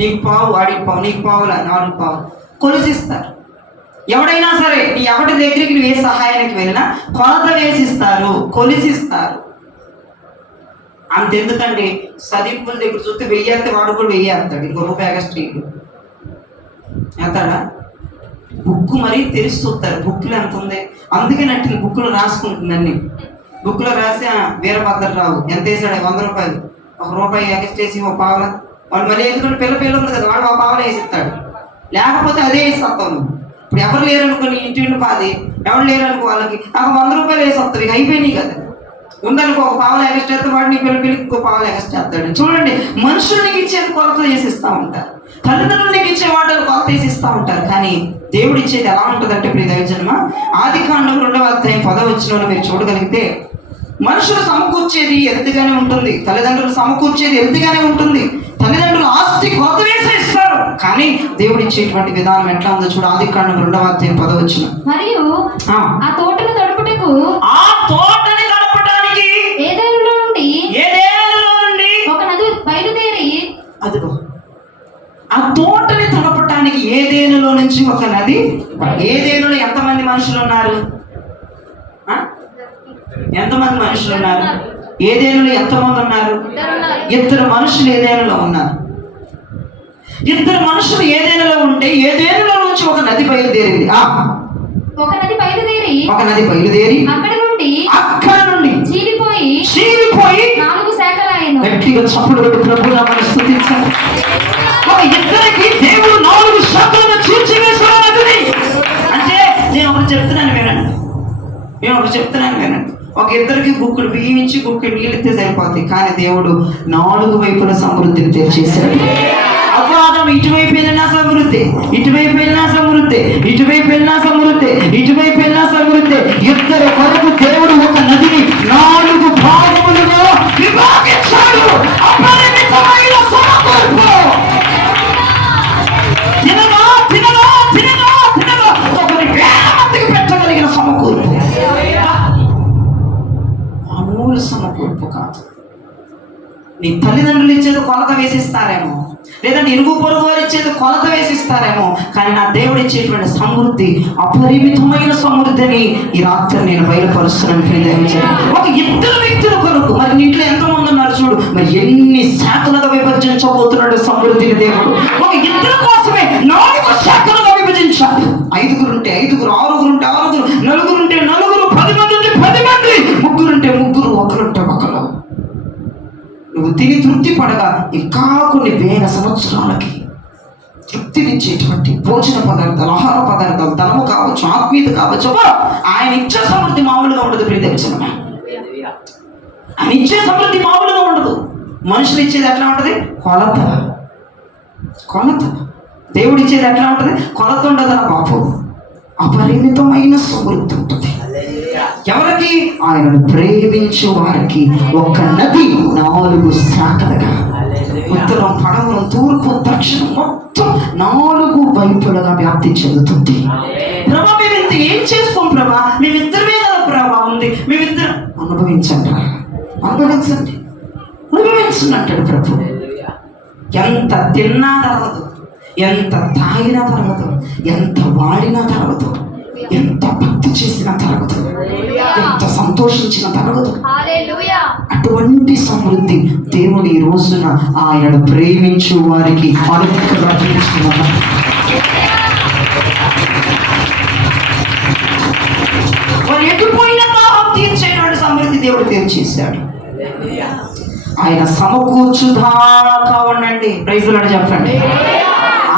నీకు పావు, ఆడికి పావు, నీకు పావులా 4 పావులు కొలిసిస్తారు. ఎవడైనా సరే నీ ఎవరి దగ్గరికి నువ్వు ఏ సహాయానికి వెళ్ళినా కొలత వేసిస్తారు, కొలిసిస్తారు. అంతెందుకండి, సదింపుల దగ్గర చూస్తే వెయ్యేస్తే వాడు కూడా వెయ్యేస్తాడు, ఇంకో రూపాయి ఎక్స్ట్రా వేస్తాడా? బుక్ మరీ తెలిసి చూస్తారు బుక్లో ఎంత ఉంది. అందుకే నట్టిన బుక్లో రాసుకుంటుంది అన్ని. బుక్లో రాసి వీరభద్రరావు ఎంత వేసాడు, 100 రూపాయలు, 1 రూపాయి ఎక్స్ట్రా వేసి ఒక పావల. వాడు మళ్ళీ ఎందుకంటే పిల్ల ఉంది కదా, వాడు 1 పావల వేసిస్తాడు. లేకపోతే అదే వేసేస్తాను. ఇప్పుడు ఎవరు లేరనుకోని ఇంటి పాది, ఎవరు లేరనుకో వాళ్ళకి నాకు 100 రూపాయలు వేసేస్తావు, ఇక అయిపోయినాయి కదా. ఉందనుకో 1 పావల ఎక్స్ట్రా వేస్తే వాడు నీ పిల్లకి ఇంకో పావల ఎక్స్ట్రా వేస్తాడు. చూడండి, మనుషులకి ఇచ్చేది కొలత చేసిస్తూ ఉంటారు, తల్లిదండ్రులకి ఇచ్చే వాటిని కొలత వేసిస్తూ ఉంటారు. కానీ దేవుడు ఇచ్చేది ఎలా ఉంటుందంటే, ప్రియ దైవజనమా, ఆదికాండం 2వ అధ్యాయం 10వ వచనంలో మీరు చూడగలిగితే, మనుషులు సమకూర్చేది ఎత్తుగానే ఉంటుంది, తల్లిదండ్రులు సమకూర్చేది ఎత్తుగానే ఉంటుంది. తల్లిదండ్రులు ఆస్తి కొలత వేసి ఇస్తారు, కానీ దేవుడు ఇచ్చేటువంటి విధానం ఎట్లా ఉందో చూడు. ఆదికాండం 2వ అధ్యాయం 10వ వచనం. మరియు ఆ తోటను తడుపుటకు, ఆ తోటని తడపడానికి ఏదెనులో నుండి ఒక నది బయలుదేరి, అదిగో ఆ తోటని తడపటానికి ఏదేనులో నుంచి ఒక నది. ఏదేనులో ఎంతమంది మనుషులు ఉన్నారు? ఎంతమంది మనుషులు ఉన్నారు? ఏదేనులో ఎంతమంది ఉన్నారు? 2 మనుషులు ఏదేనులో ఉన్నారు. 2 మనుషులు ఏదేనులో ఉంటే ఏదేనులో నుంచి ఒక నది బయలుదేరింది. ఒక నది బయలుదేరి అక్కడ నుండి చీలిపోయి 4 శాఖలాయెను. గట్టిగా చప్పుడు కొట్టి ప్రభువుని స్తుతించాలి. ఒక ఇద్దరికి దేవుడు 4 శాఖలను చీల్చివేసిన నదిని. అంటే నేను ఒకటి చెప్తున్నాను వినండి. ఒక ఇద్దరికి గుక్కుడు బియ్యం ఇచ్చి గుక్కుడు నీళ్ళు ఇస్తే సరిపోతాయి, కానీ దేవుడు 4 వైపుల సమృద్ధిని తెచ్చేశాడు. అపరాధం ఇటువైపు వెళ్ళినా సమృద్ధి, ఇటువైపు వెళ్ళినా సమృద్ధి, ఇటువైపు వెళ్ళినా సమృద్ధి, ఇటువైపు వెళ్ళినా సమృద్ధి. 2 కొరకు దేవుడు ఒక నదిని 4 భాగములుగా విభాగించాడు. అపరిమితమైన సమకూర్పు. ఒకరి 1000 మందికి పెట్టగలిగిన సమకూర్పు. మామూలు సమకూర్పు కాదు. నీ తల్లిదండ్రులు ఇచ్చేది కొలత వేసిస్తారేమో, లేదంటే ఇరుగు పొరుగు వారు ఇచ్చేది కొలత వేసిస్తారేమో, కానీ నా దేవుడు ఇచ్చేటువంటి సమృద్ధి అపరిమితమైన సమృద్ధిని ఈ రాత్రి నేను బయలుపరుస్తున్నాను. ఒక 2 వ్యక్తుల కొరకు. మరి ఇంట్లో ఎంతమంది ఉన్నారు చూడు, మరి ఎన్ని శాఖలుగా విభజించబోతున్నాడు సమృద్ధిని దేవుడు. ఒక 2 కోసమే 4 శాఖలుగా విభజించాడు. 5 ఉంటే 5, 6 ఉంటే 6, 4 ఉంటే 4, 10 మంది ఉంటే 10 మంది, 3 ఉంటే 3, 1 ఉంటే 1. నువ్వు తిని తృప్తి పడగా ఇంకా కొన్ని 1000 సంవత్సరాలకి తృప్తినిచ్చేటువంటి భోజన పదార్థాలు, ఆహార పదార్థాలు, ధనము కావచ్చు, ఆత్మీయత కావచ్చు. ఆయన ఇచ్చే సమృద్ధి మామూలుగా ఉండదు. ప్రియదర్శనమే, ఆయన ఇచ్చే సమృద్ధి మామూలుగా ఉండదు. మనుషులు ఇచ్చేది ఎట్లా ఉంటుంది? కొలత. దేవుడు ఇచ్చేది ఎట్లా ఉంటుంది? కొలత ఉండదు నా బాబు. అపరిమితమైన సమృద్ధి ఉంటుంది. ఎవరికి? ఆయనను ప్రేమించు వారికి ఒక నది 4 శాఖలుగా, ఉత్తరం, పడమరం, తూర్పు, దక్షిణం మొత్తం 4 వైపులుగా వ్యాప్తి చెందుతుంది. ప్రభా మేము ఇంత ఏం చేసుకోం ప్రభా, మేమిద్దరమే కదా ప్రభా ఉంది, మేమిద్దరం అనుభవించండి అంటాడు ప్రభు. ఎంత తిన్నా తరగదు, ఎంత తాగినా తరగదు, ఎంత వాడినా తరగదు, ఎంత భక్తి చేసినా తరగదు, ఎంత సంతోషించిన తరగదు. అటువంటి సమృద్ధి దేవుడు ఈ రోజున ఆయనను ప్రేమించు వారికి అనుగ్రహించుకున్నాడు. వారు ఎటుపోయిన దాహం తీర్చేటువంటి సమృద్ధి దేవుడు తీర్చేశాడు. ఆయన సమకూర్చుదాకా ఉండండి. ప్రైజ్ లార్డ్ చెప్పండి.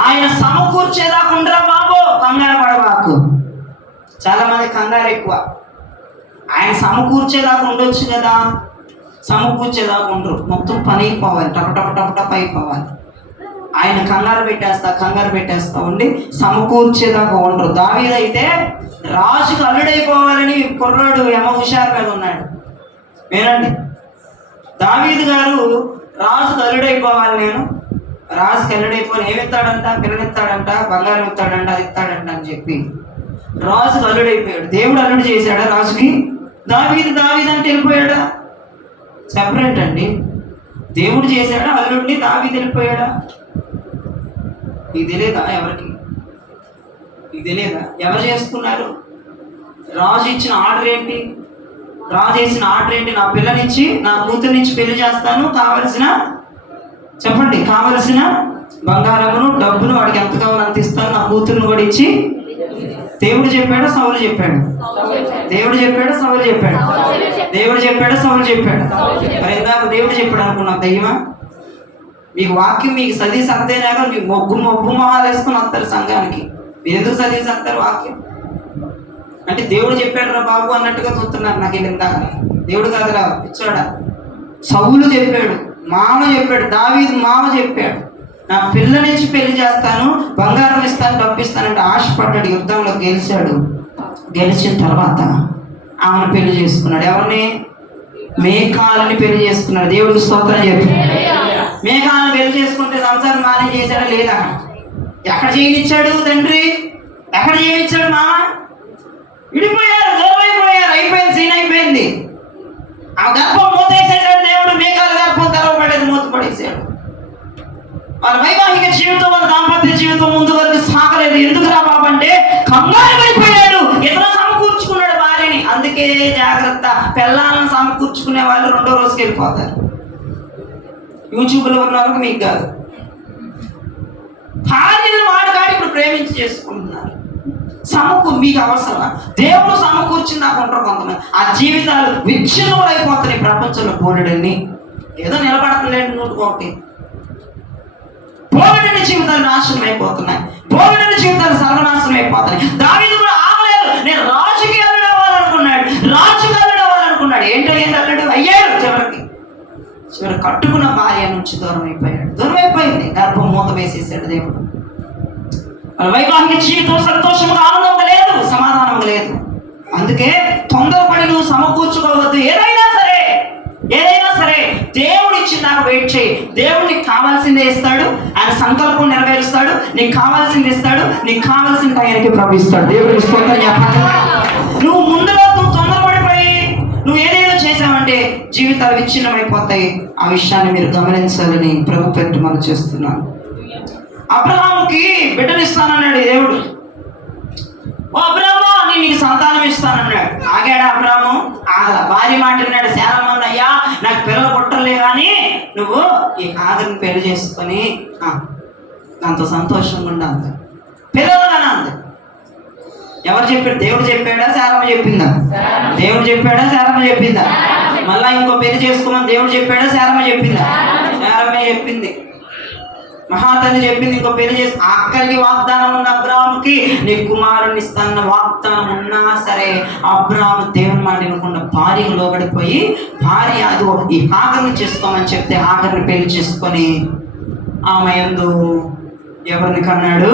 ఆయన సమకూర్చేదాకా ఉండరా బాబు, కంగారు పడబాకు. చాలా మంది కంగారు ఎక్కువ. ఆయన సమకూర్చేదాకా ఉండొచ్చు కదా, సమకూర్చేదాకా ఉండరు. మొత్తం పని అయిపోవాలి, టపటప అయిపోవాలి. ఆయన కంగారు పెట్టేస్తా ఉండి సమకూర్చేదాకా ఉండరు. దావీదు అయితే రాజుకు అల్లుడైపోవాలని కుర్రాడు యమ హుషారు మీద ఉన్నాడు. వినండి, దావీదు గారు రాజుకు అల్లుడైపోవాలి, నేను రాజుకి అల్లుడైపోవాలి, ఏమిస్తాడంట, పిల్లనిస్తాడంట, బంగారం ఇస్తాడంట, అది ఇస్తాడంట అని చెప్పి రాజుకు అల్లుడైపోయాడు. దేవుడు అల్లుడు చేశాడా రాజుకి? దావీదు అంటే వెళ్ళిపోయాడా? సెపరేట్ అండి. దేవుడు చేశాడా అల్లుడిని, దావీదు వెళ్ళిపోయాడా? ఇది తెలియదా ఎవరికి? మీకు తెలియదా? ఎవరు చేసుకున్నారు? రాజు ఇచ్చిన ఆర్డర్ ఏంటి? రాజు వేసిన ఆర్డర్ ఏంటి? నా పిల్లనిచ్చి నా కూతురు నుంచి పెళ్లి చేస్తాను, కావలసిన చెప్పండి, కావలసిన బంగారమును డబ్బును వాడికి ఎంత కావాలో అంత ఇస్తాను, నా కూతురును కూడా ఇచ్చి. దేవుడు చెప్పాడు, సౌలు చెప్పాడు? దేవుడు చెప్పాడు, సౌలు చెప్పాడు? దేవుడు చెప్పాడు, సౌలు చెప్పాడు? మరి ఇందాక దేవుడు చెప్పాడు అనుకున్నా దయ్యమా? మీకు వాక్యం మీకు చదివి సర్దేనాక మీకు మొగ్గు మొహాలు వేసుకుని వస్తారు సంఘానికి. మీరు ఎందుకు చదివి సర్తారు వాక్యం? అంటే దేవుడు చెప్పాడు రా బాబు అన్నట్టుగా చూస్తున్నారు. నాకు ఇందాక దేవుడు కాదురా పిచ్చోడా, సౌలు చెప్పాడు, మామ చెప్పాడు, దావీదు మామ చెప్పాడు, నా పిల్లనిచ్చి పెళ్లి చేస్తాను, బంగారం ఇస్తాను, డబ్బు ఇస్తానంటే ఆశపడ్డాడు. యుద్ధంలో గెలిచాడు. గెలిచిన తర్వాత ఆమెను పెళ్లి చేసుకున్నాడు. ఎవరిని? మేకాలని పెళ్లి చేసుకున్నాడు. దేవుడికి స్తోత్రం చెప్పి మేకాలను పెళ్లి చేసుకుంటే సంసారం మానే చేశాడా లేదా? ఎక్కడ చేయనిచ్చాడు తండ్రి? ఎక్కడ చేయనిచ్చాడు మామ? విడిపోయారు, దూరమైపోయారు, అయిపోయింది, సీన్ అయిపోయింది. ఆ గర్భం మూతేసాడు దేవుడు. మేకాల గర్భం తెరవబడేది, మూతపడేసాడు. వాళ్ళ వైవాహిక జీవితం, వాళ్ళ దాంపత్య జీవితం ముందు వరకు సాగలేదు. ఎందుకురా బాబు అంటే కంగారు పడిపోయాడు. ఇతను సమకూర్చుకున్నాడు భార్యని. అందుకే జాగ్రత్త, పెళ్ళాలను సమకూర్చుకునే వాళ్ళు రెండో రోజుకి వెళ్ళిపోతారు. యూట్యూబ్లో ఉన్న వాళ్ళకి మీకు కాదు. భార్యను వాడుగాడు ఇప్పుడు ప్రేమించి చేసుకుంటున్నారు. మీకు అవసరమా? దేవుడు సమకూర్చి నాకు ఉంటారు కొంతమంది. ఆ జీవితాలు విచ్ఛిన్నం అయిపోతున్నాయి. ప్రపంచంలో బోలెడన్ని ఏదో నిలబడతలేండి, 101 బోలెడన్ని జీవితాలు నాశనం అయిపోతున్నాయి. బోలెడన్ని జీవితాలు సర్వనాశనం అయిపోతున్నాయి. దావీదు కూడా ఆగలేదు. నేను రాజుకి అల్లుడవ్వాలనుకున్నాడు, రాజుకి అల్లుడవ్వాలనుకున్నాడు. ఏంటయ్యేది? అల్లుడు అయ్యాడు. చివరి కట్టుకున్న భార్య నుంచి దూరం అయిపోయాడు. దూరం అయిపోయింది. గర్భం మూత వేసేసాడు దేవుడు. వైవాహిక జీవితం సంతోషంగా, ఆనందంగా లేదు, సమాధానంగా లేదు. అందుకే తొందరపడి నువ్వు సమకూర్చుకోవద్దు. ఏదైనా సరే దేవుడు ఇచ్చి నాకు వెయిట్ చేయి. దేవుడు నీకు కావాల్సిందే ఇస్తాడు. ఆయన సంకల్పం నెరవేరుస్తాడు. నీకు కావాల్సింది ఇస్తాడు. నీకు కావాల్సిన టైంకి ప్రవహిస్తాడు. దేవుడికి స్తోత్రం చెప్పాలి. నువ్వు ముందులో తొందరపడిపోయి నువ్వు ఏదేదో చేసావంటే జీవితాలు విచ్ఛిన్నమైపోతాయి. ఆ విషయాన్ని మీరు గమనించాలని ప్రభు పెట్టి మనం చేస్తున్నాను. అబ్రహాముకి బిడ్డలు ఇస్తానన్నాడు దేవుడు. ఓ అబ్రహాము, నేను నీకు సంతానం ఇస్తానన్నాడు. ఆగాడా అబ్రహాము? ఆగల. భార్య మాట విన్నాడు. చాలా మంది, అయ్యా నాకు పిల్లలు పుట్టలే కానీ నువ్వు ఈ ఆగరిని పెళ్లి చేసుకొని దాంతో సంతోషంగా ఉండాలి, పిల్లలు కానీ అంది. ఎవరు చెప్పాడు? దేవుడు చెప్పాడా, శారమ్మ చెప్పిందా? దేవుడు చెప్పాడా, శారమ్మ చెప్పిందా? మళ్ళా ఇంకో పెళ్లి చేసుకోమని దేవుడు చెప్పాడా, శారమ్మ చెప్పిందా? శారమ్మే చెప్పింది. మహాతల్లి చెప్పింది ఇంకో పెళ్లి చేసి. అక్కడికి వాగ్దానం ఉన్న అబ్రాహాముకి నీ కుమారుని ఇస్తాన్న వాగ్దానం ఉన్నా సరే అబ్రాహాము దేవుని మాట వినకుండా భార్యకు లోబడిపోయి భార్య అదిగో ఈ ఆగర్ని చేసుకోమని చెప్తే ఆగర్ని పెళ్లి చేసుకొని ఆమె యందు ఎవరిని కన్నాడు?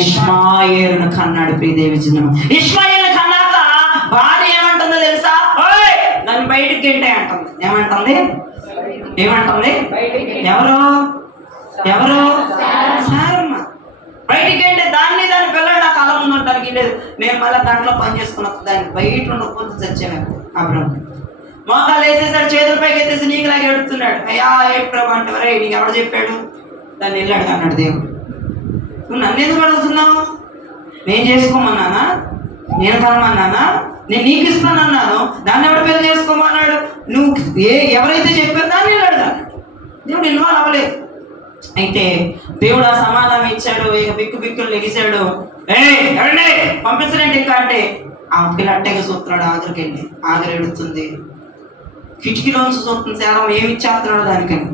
ఇష్మాయేలును కన్నాడు. ప్రియదేవి జనం, ఇష్మాయేలును కన్నాక భార్య ఏమంటుందో తెలుసా? ఓయ్ నన్ను బయటికి గెంటే అంటుంది. ఏమంటుంది? ఎవరు? శారమ్మ. బయటికి అంటే దాన్ని పిల్లలు నాకు అలా ముందు ఉంటానికి లేదు. నేను మళ్ళీ దాంట్లో పని చేసుకున్న దాన్ని బయట ఉండకపోతే చచ్చాను. అబ్రహం మోకాలు వేసేసాడు, చేతుల పైకి ఎత్తేసి నీకులాగా ఎడుతున్నాడు. అయ్యా ఏ ప్రభు అంటే వరే నీకు ఎవడు చెప్పాడు? దాన్ని వెళ్ళాడు అన్నాడు దేవుడు. నువ్వు నన్ను ఎందుకు అడుగుతున్నావు? నేను చేసుకోమన్నానా? నేను కనమన్నానా? నేను నీకు ఇస్తానన్నాను. దాన్ని ఎవడు పెళ్లి చేసుకోమన్నాడు? నువ్వు ఎవరైతే చెప్పారో దాన్ని వెళ్ళాడు అన్నాడు. దేవుడు ఇన్వాల్వ్ అవ్వలేదు. అయితే దేవుడు ఆ సమాధానం ఇచ్చాడు. ఇక బిక్కులు లెగిసాడు. ఎవరండి పంపించలేండి ఇంకా అంటే ఆ పిల్ల అట్టగా చూస్తున్నాడు. ఆఖరికి వెళ్ళి ఆఖరి ఎడుతుంది. కిటికీలోంచి చూస్తుంది శాలం ఏమి ఇచ్చేస్తున్నాడు దానికని.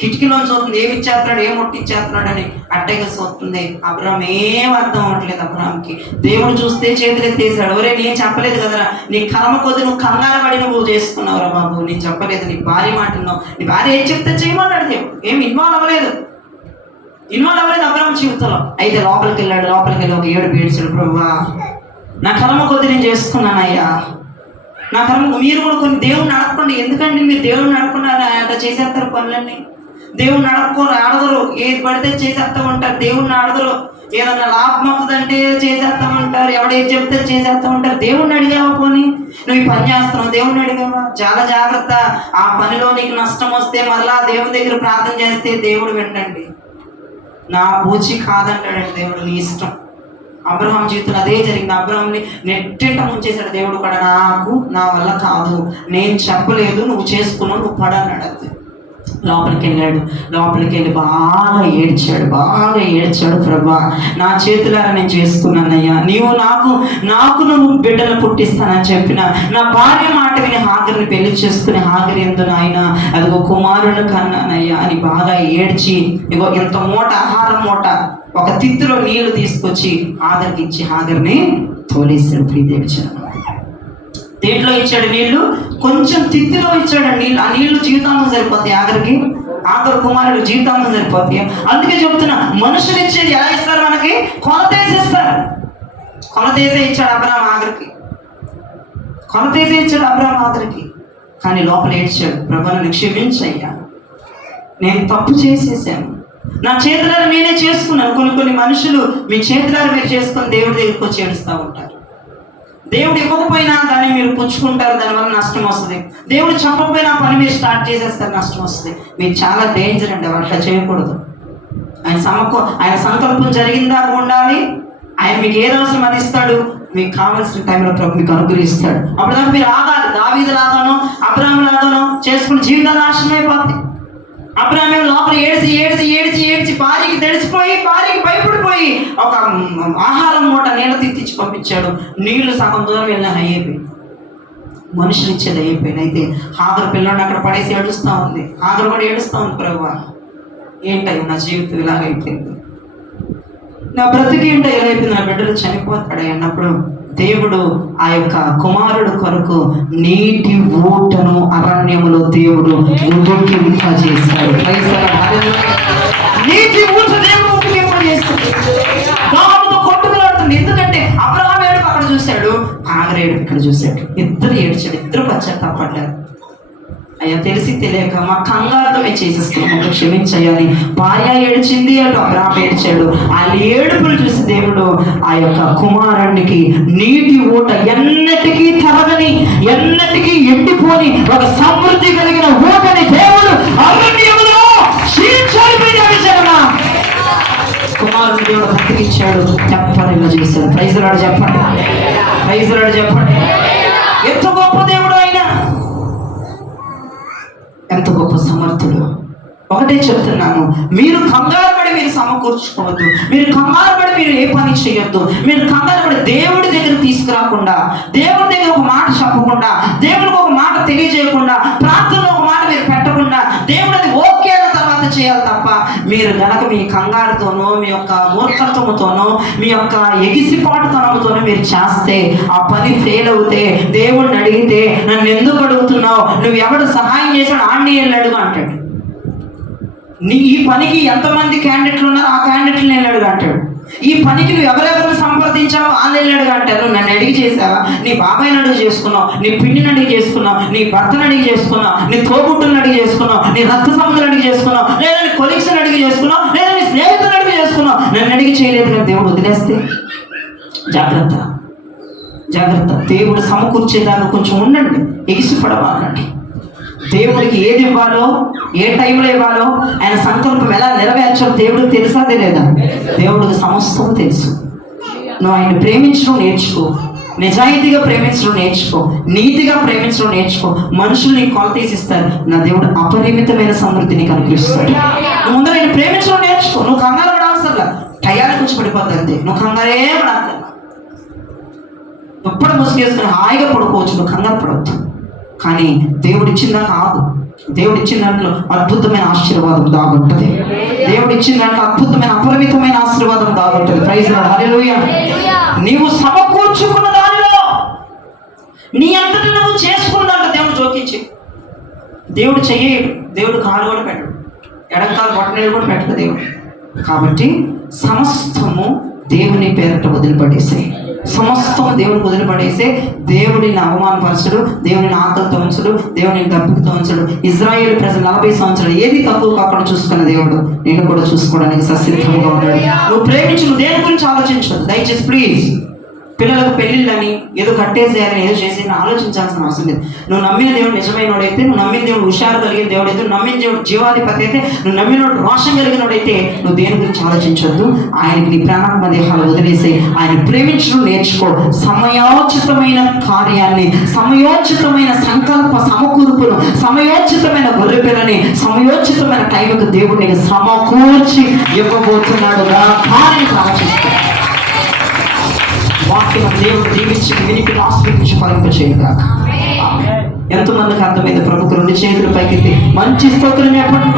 కిటికీలోంచి చూస్తుంది ఏమి ఇచ్చేస్తున్నాడు, ఏం ఒట్టిచ్చేస్తున్నాడు అని అట్టగా చూస్తుంది. అబ్రహాం ఏం అర్థం అవ్వట్లేదు అబ్రహాంకి. దేవుడు చూస్తే చేతులు ఎత్తేసాడు. ఒరే నేను చెప్పలేదు కదరా, నీ కర్మ కొద్ది నువ్వు కంగారు పడి నువ్వు చేసుకున్నావురా బాబు, నేను చెప్పలేదు. నీ భార్య మాటన్నావు, నీ భార్య ఏం చెప్తే చేయమన్నాడు దేవుడు. ఏం ఇన్వాల్వ్ అవ్వలేదు అబ్రహాం జీవితంలో. అయితే లోపలికి వెళ్ళాడు. లోపలికి వెళ్ళి ఒక 7 ఏడ్చాడు. ప్రభువా నా కర్మ కొద్ది నేను చేసుకున్నానయ్యా, నా కర్మ. మీరు కూడా కొన్ని దేవుడిని అడగకుండా, ఎందుకంటే మీరు దేవుడిని అడగకుండా అట్లా చేసేస్తారు పనులన్నీ. దేవుడిని ఆడదరు, ఏది పడితే చేసేస్తా ఉంటారు. దేవుడిని ఆడదరు, ఏదన్నా లాభం అవుతుందంటే చేసేస్తా ఉంటారు. ఎవడేది చెప్తే చేసేస్తా ఉంటారు. దేవుడిని అడిగావా? పోనీ నువ్వు ఈ పని చేస్తున్నావు, దేవుడిని అడిగావా? చాలా జాగ్రత్త. ఆ పనిలో నీకు నష్టం వస్తే మళ్ళా దేవుడి దగ్గర ప్రార్థన చేస్తే దేవుడు వింటండి. నా పూచి కాదంటాడండి దేవుడు. నీ ఇష్టం, అబ్రహాం జీవితంలో అదే జరిగింది. అబ్రహాంని నెట్టింట ముంచేశాడు దేవుడు కూడా. నా వల్ల కాదు, నేను చెప్పలేదు, నువ్వు చేసుకున్నావు, నువ్వు పడన్నాడు. అంతే. లోపలికి వెళ్ళి బాగా ఏడ్చాడు. ప్రభా, నా చేతులారా నేను చేసుకున్నానయ్యా, నాకు నువ్వు బిడ్డను పుట్టిస్తానని చెప్పిన నా భార్య మాట విని హాగర్ని పెళ్లి చేసుకుని హాగర్ ఎందు నాయన అదిగో కుమారుని కన్నానయ్యా అని బాగా ఏడ్చి, ఇగో ఇంత మూట ఆహారం మూట ఒక తిత్తులో నీళ్లు తీసుకొచ్చి హాగర్కి ఇచ్చి హాగర్ని తోలేశాడు. ప్రియదేవించాడు. దేంట్లో ఇచ్చాడు నీళ్లు? కొంచెం తిత్తిలో ఇచ్చాడు నీళ్ళు. ఆ నీళ్లు జీవితాంతం సరిపోతాయి. ఆఖరు కుమారుడు జీవితాంతం సరిపోతాయి. అందుకే చెప్తున్నా, మనుషులు ఇచ్చేది ఎలా ఇస్తారు? మనకి కొలతేసేస్తారు. కొలతేసే ఇచ్చాడు అబ్రహాం ఆఖరికి. కానీ లోపల ఏడ్చాడు, ప్రభు నన్ను క్షమించయ్యా, నేను తప్పు చేసేసాను, నా చేతులారా నేనే చేసుకున్నాను. కొన్ని మనుషులు మీ చేతులారా మీరు చేసుకొని దేవుడి దగ్గరికి వచ్చి ఏడుస్తూ ఉంటారు. దేవుడు ఇవ్వకపోయినా దాన్ని మీరు పుచ్చుకుంటారు, దానివల్ల నష్టం వస్తుంది. దేవుడు చెప్పకపోయినా పని మీరు స్టార్ట్ చేసేస్తారు, నష్టం వస్తుంది. మీరు చాలా డేంజర్ అండి, అట్లా చేయకూడదు. ఆయన సంకల్పం జరిగిందాకా ఉండాలి. ఆయన మీకు ఏది అవసరం అది ఇస్తాడు. మీకు కావాల్సిన టైంలో ప్రభు మీకు అనుగ్రహిస్తాడు. అప్పుడు దాకా మీరు ఆగాలి. దావీదు లాగానో అబ్రహాము లాగానో చేసుకుని జీవితాలు నాశనం అయిపోతాయి. అబ్రహాము లోపల ఏడ్చి భార్యకి తెలిసిపోయి, భార్యకి భయపడిపోయి ఒక ఆహారం మూట నీళ్ళు తిట్టించి పంపించాడు. నీళ్లు సగం దూరం వెళ్ళిన అయిపోయి, మనుషులు ఇచ్చేది అయిపోయింది. అయితే హాగరు పిల్లల్ని అక్కడ పడేసి ఏడుస్తూ ఉంది. హాగరు కూడా ఏడుస్తూ ఉంది, ప్రభువా ఏంటది నా జీవితం ఇలాగైపోయింది, నా బ్రతికి ఏంటో ఇలా అయిపోయింది, నా బిడ్డలు చనిపోతాడు అన్నప్పుడు దేవుడు ఆ యొక్క కుమారుడు కొరకు నీటి ఊటను అరణ్యములో దేవుడు ఉడికింపజేస్తాడు. నీటి ఊట దేవుడు ఉడికింపజేస్తాడు. దాముతో కొట్టుకులాడుతుంది. ఎందుకంటే అబ్రహాం ఏడుపు అక్కడ చూశాడు, హాగరు ఏడుపు ఇక్కడ చూశాడు. ఇద్దరు ఏడ్చాడు, ఇద్దరు పశ్చాత్తాపడ్డారు. అయ్యా తెలిసి తెలియక మా కంగారుతో మేము చేసేస్తున్నాము, క్షమించయ్యాలి. భార్య ఏడ్చింది, అటు అబ్రహాం ఏడ్చాడు. ఆ ఏడుపులు చూసి దేవుడు ఆ యొక్క కుమారునికి నీటి ఊట ఎన్నటికీ తరగని, ఎన్నటికీ ఎండిపోని ఒక సమృద్ధి కలిగిన ఊటని దేవుడు అరణ్యములో కుమారుడు దేవుడు బ్రతికించాడు. చెప్పని చేశాడు. ప్రైజ్ లార్డ్ చెప్పండి. ఎంత గొప్ప దేవుడు ఆయన, ఎంత గొప్ప సమర్థుడు. ఒకటే చెప్తున్నాను, మీరు కంగారు పడి మీరు సమకూర్చుకోవద్దు, మీరు కంగారు పడి మీరు ఏ పని చేయొద్దు. మీరు కంగారు పడి దేవుడి దగ్గర తీసుకురాకుండా, దేవుడి దగ్గర ఒక మాట చెప్పకుండా, దేవుడికి ఒక మాట తెలియజేయకుండా, ప్రార్థనలో ఒక మాట మీరు పెట్టకుండా, దేవుడు అది ఓకే అన్న తర్వాత చేయాలి తప్ప, మీరు గనక మీ కంగారుతోనో, మీ యొక్క మూర్ఖత్వముతోనో, మీ యొక్క ఎగిసిపాటుతనంతోనో మీరు చేస్తే, ఆ పని ఫెయిల్ అవుతే, దేవుడిని అడిగితే నన్ను ఎందుకు అడుగుతున్నావు, నువ్వు ఎవడు సహాయం చేశాడు ఆడిని వెళ్ళి అడుగు అంటాడు. ఈ పనికి ఎంతమంది క్యాండిడేట్లు ఉన్నారు, ఆ క్యాండిడేట్లు నేను అడుగు అంటాడు. ఈ పనికి నువ్వు ఎవరెవరిని సంప్రదించావో వాళ్ళు వెళ్ళాడు అంటారు. నువ్వు నన్ను అడిగి చేసావా, నీ బాబాయిని అడిగి చేసుకున్నావు, నీ పిన్నిని అడిగి చేసుకున్నావు, నీ భర్తను అడిగి చేసుకున్నావు, నీ తోబుట్టుని అడిగి చేసుకున్నావు, నీ రక్త సంబంధులు అడిగి చేసుకున్నావు, లేదా నీ కొలీగ్స్ని అడిగి చేసుకున్నావు, లేదా నీ స్నేహితులను అడిగి చేసుకున్నావు. నన్ను అడిగి చేయలేదు కానీ దేవుడు వదిలేస్తే జాగ్రత్త. దేవుడు సమకూర్చేదాకా కొంచెం ఉండండి, ఎగిసిపడవాలండి. దేవుడికి ఏది ఇవ్వాలో, ఏ టైంలో ఇవ్వాలో, ఆయన సంకల్పం ఎలా నెరవేర్చాలో దేవుడికి తెలుసా తెలియదా? దేవుడికి సమస్తం తెలుసు. నువ్వు ఆయన ప్రేమించడం నేర్చుకో, నిజాయితీగా ప్రేమించడం నేర్చుకో, నీతిగా ప్రేమించడం నేర్చుకో. మనుషుల్ని కొలతీసిస్తారు, నా దేవుడు అపరిమితమైన సమృద్ధిని కనిపిస్తాడు. నువ్వు ముందు ఆయన ప్రేమించడం నేర్చుకో. నువ్వు కంగారు పడాల్సల్లా, టయానికి వచ్చి పడిపోద్ది అంతే. నువ్వు కంగారే పడాలి, ఎప్పుడు ముసుగేసుకుని హాయిగా పడుకోవచ్చు, నువ్వు కంగారు పడవద్దు. కానీ దేవుడు ఇచ్చిన దాకా ఆగు. దేవుడు ఇచ్చిన దాంట్లో అద్భుతమైన ఆశీర్వాదం దాగుంటుంది. దేవుడు ఇచ్చిన దాంట్లో అద్భుతమైన అపరిమితమైన ఆశీర్వాదం దాగుంటుంది. ప్రైజ్ లార్డ్, హల్లెలూయా. నీవు సమకూర్చుకున్న దానిలో నీ అంతటి నువ్వు చేసుకున్నాక దేవుడు జోకించి, దేవుడు చెయ్యడు, దేవుడు కాలు కూడా పెట్టడు, ఎడకాలు బొట్టనీళ్ళు కూడా పెట్టడు దేవుడు. కాబట్టి సమస్తము దేవుని పేరట వదిలిపడేసే, సమస్తం దేవుని వదిలిపడేసే. దేవుడిని అవమానపరచడు, దేవుని ఆకలితో ఉంచడు, దేవుని దప్పికతో ఉంచడు. ఇజ్రాయేల్ ప్రజలు 40 సంవత్సరాలు ఏది తక్కువ కాకుండా చూసుకున్న దేవుడు నేను కూడా చూసుకోవడానికి ససిద్ధంగా ఉన్నాడు. నువ్వు ప్రేమించు, నువ్వు దేని గురించి ఆలోచించదు దయచేసి ప్లీజ్. పిల్లలకు పెళ్ళిళ్ళని ఏదో కట్టేసేయాలని ఏదో చేసి ఆలోచించాల్సిన అవసరం లేదు. నువ్వు నమ్మిన దేవుడు నిజమైనోడైతే, నువ్వు నమ్మిన దేవుడు హుషారు కలిగిన దేవుడు అయితే, నువ్వు నమ్మిన దేవుడు జీవాధిపతి అయితే, నువ్వు నమ్మినోడు రోషం కలిగినోడైతే నువ్వు దేని గురించి ఆలోచించొద్దు. ఆయనకి నీ ప్రాణాత్మ దేహాలు వదిలేసి ఆయన ప్రేమించడం నేర్చుకో. సమయోచితమైన కార్యాన్ని, సమయోచితమైన సంకల్ప సమకూర్పును, సమయోచితమైన గొర్రెపిల్లని సమయోచితమైన టైంకు దేవుడు నీకు సమకూర్చి ఇవ్వబోతున్నాడు. దాన్ని ఆలోచిస్తా. వాక్యం దేవుడు దీవించి వినికి ఆస్వాదించి ఫలింపచేయగా. ఎంతమందికి అర్థమైంది? ప్రభుకు 2 చేతుల పైకి మంచి స్తోత్రం చెప్పండి.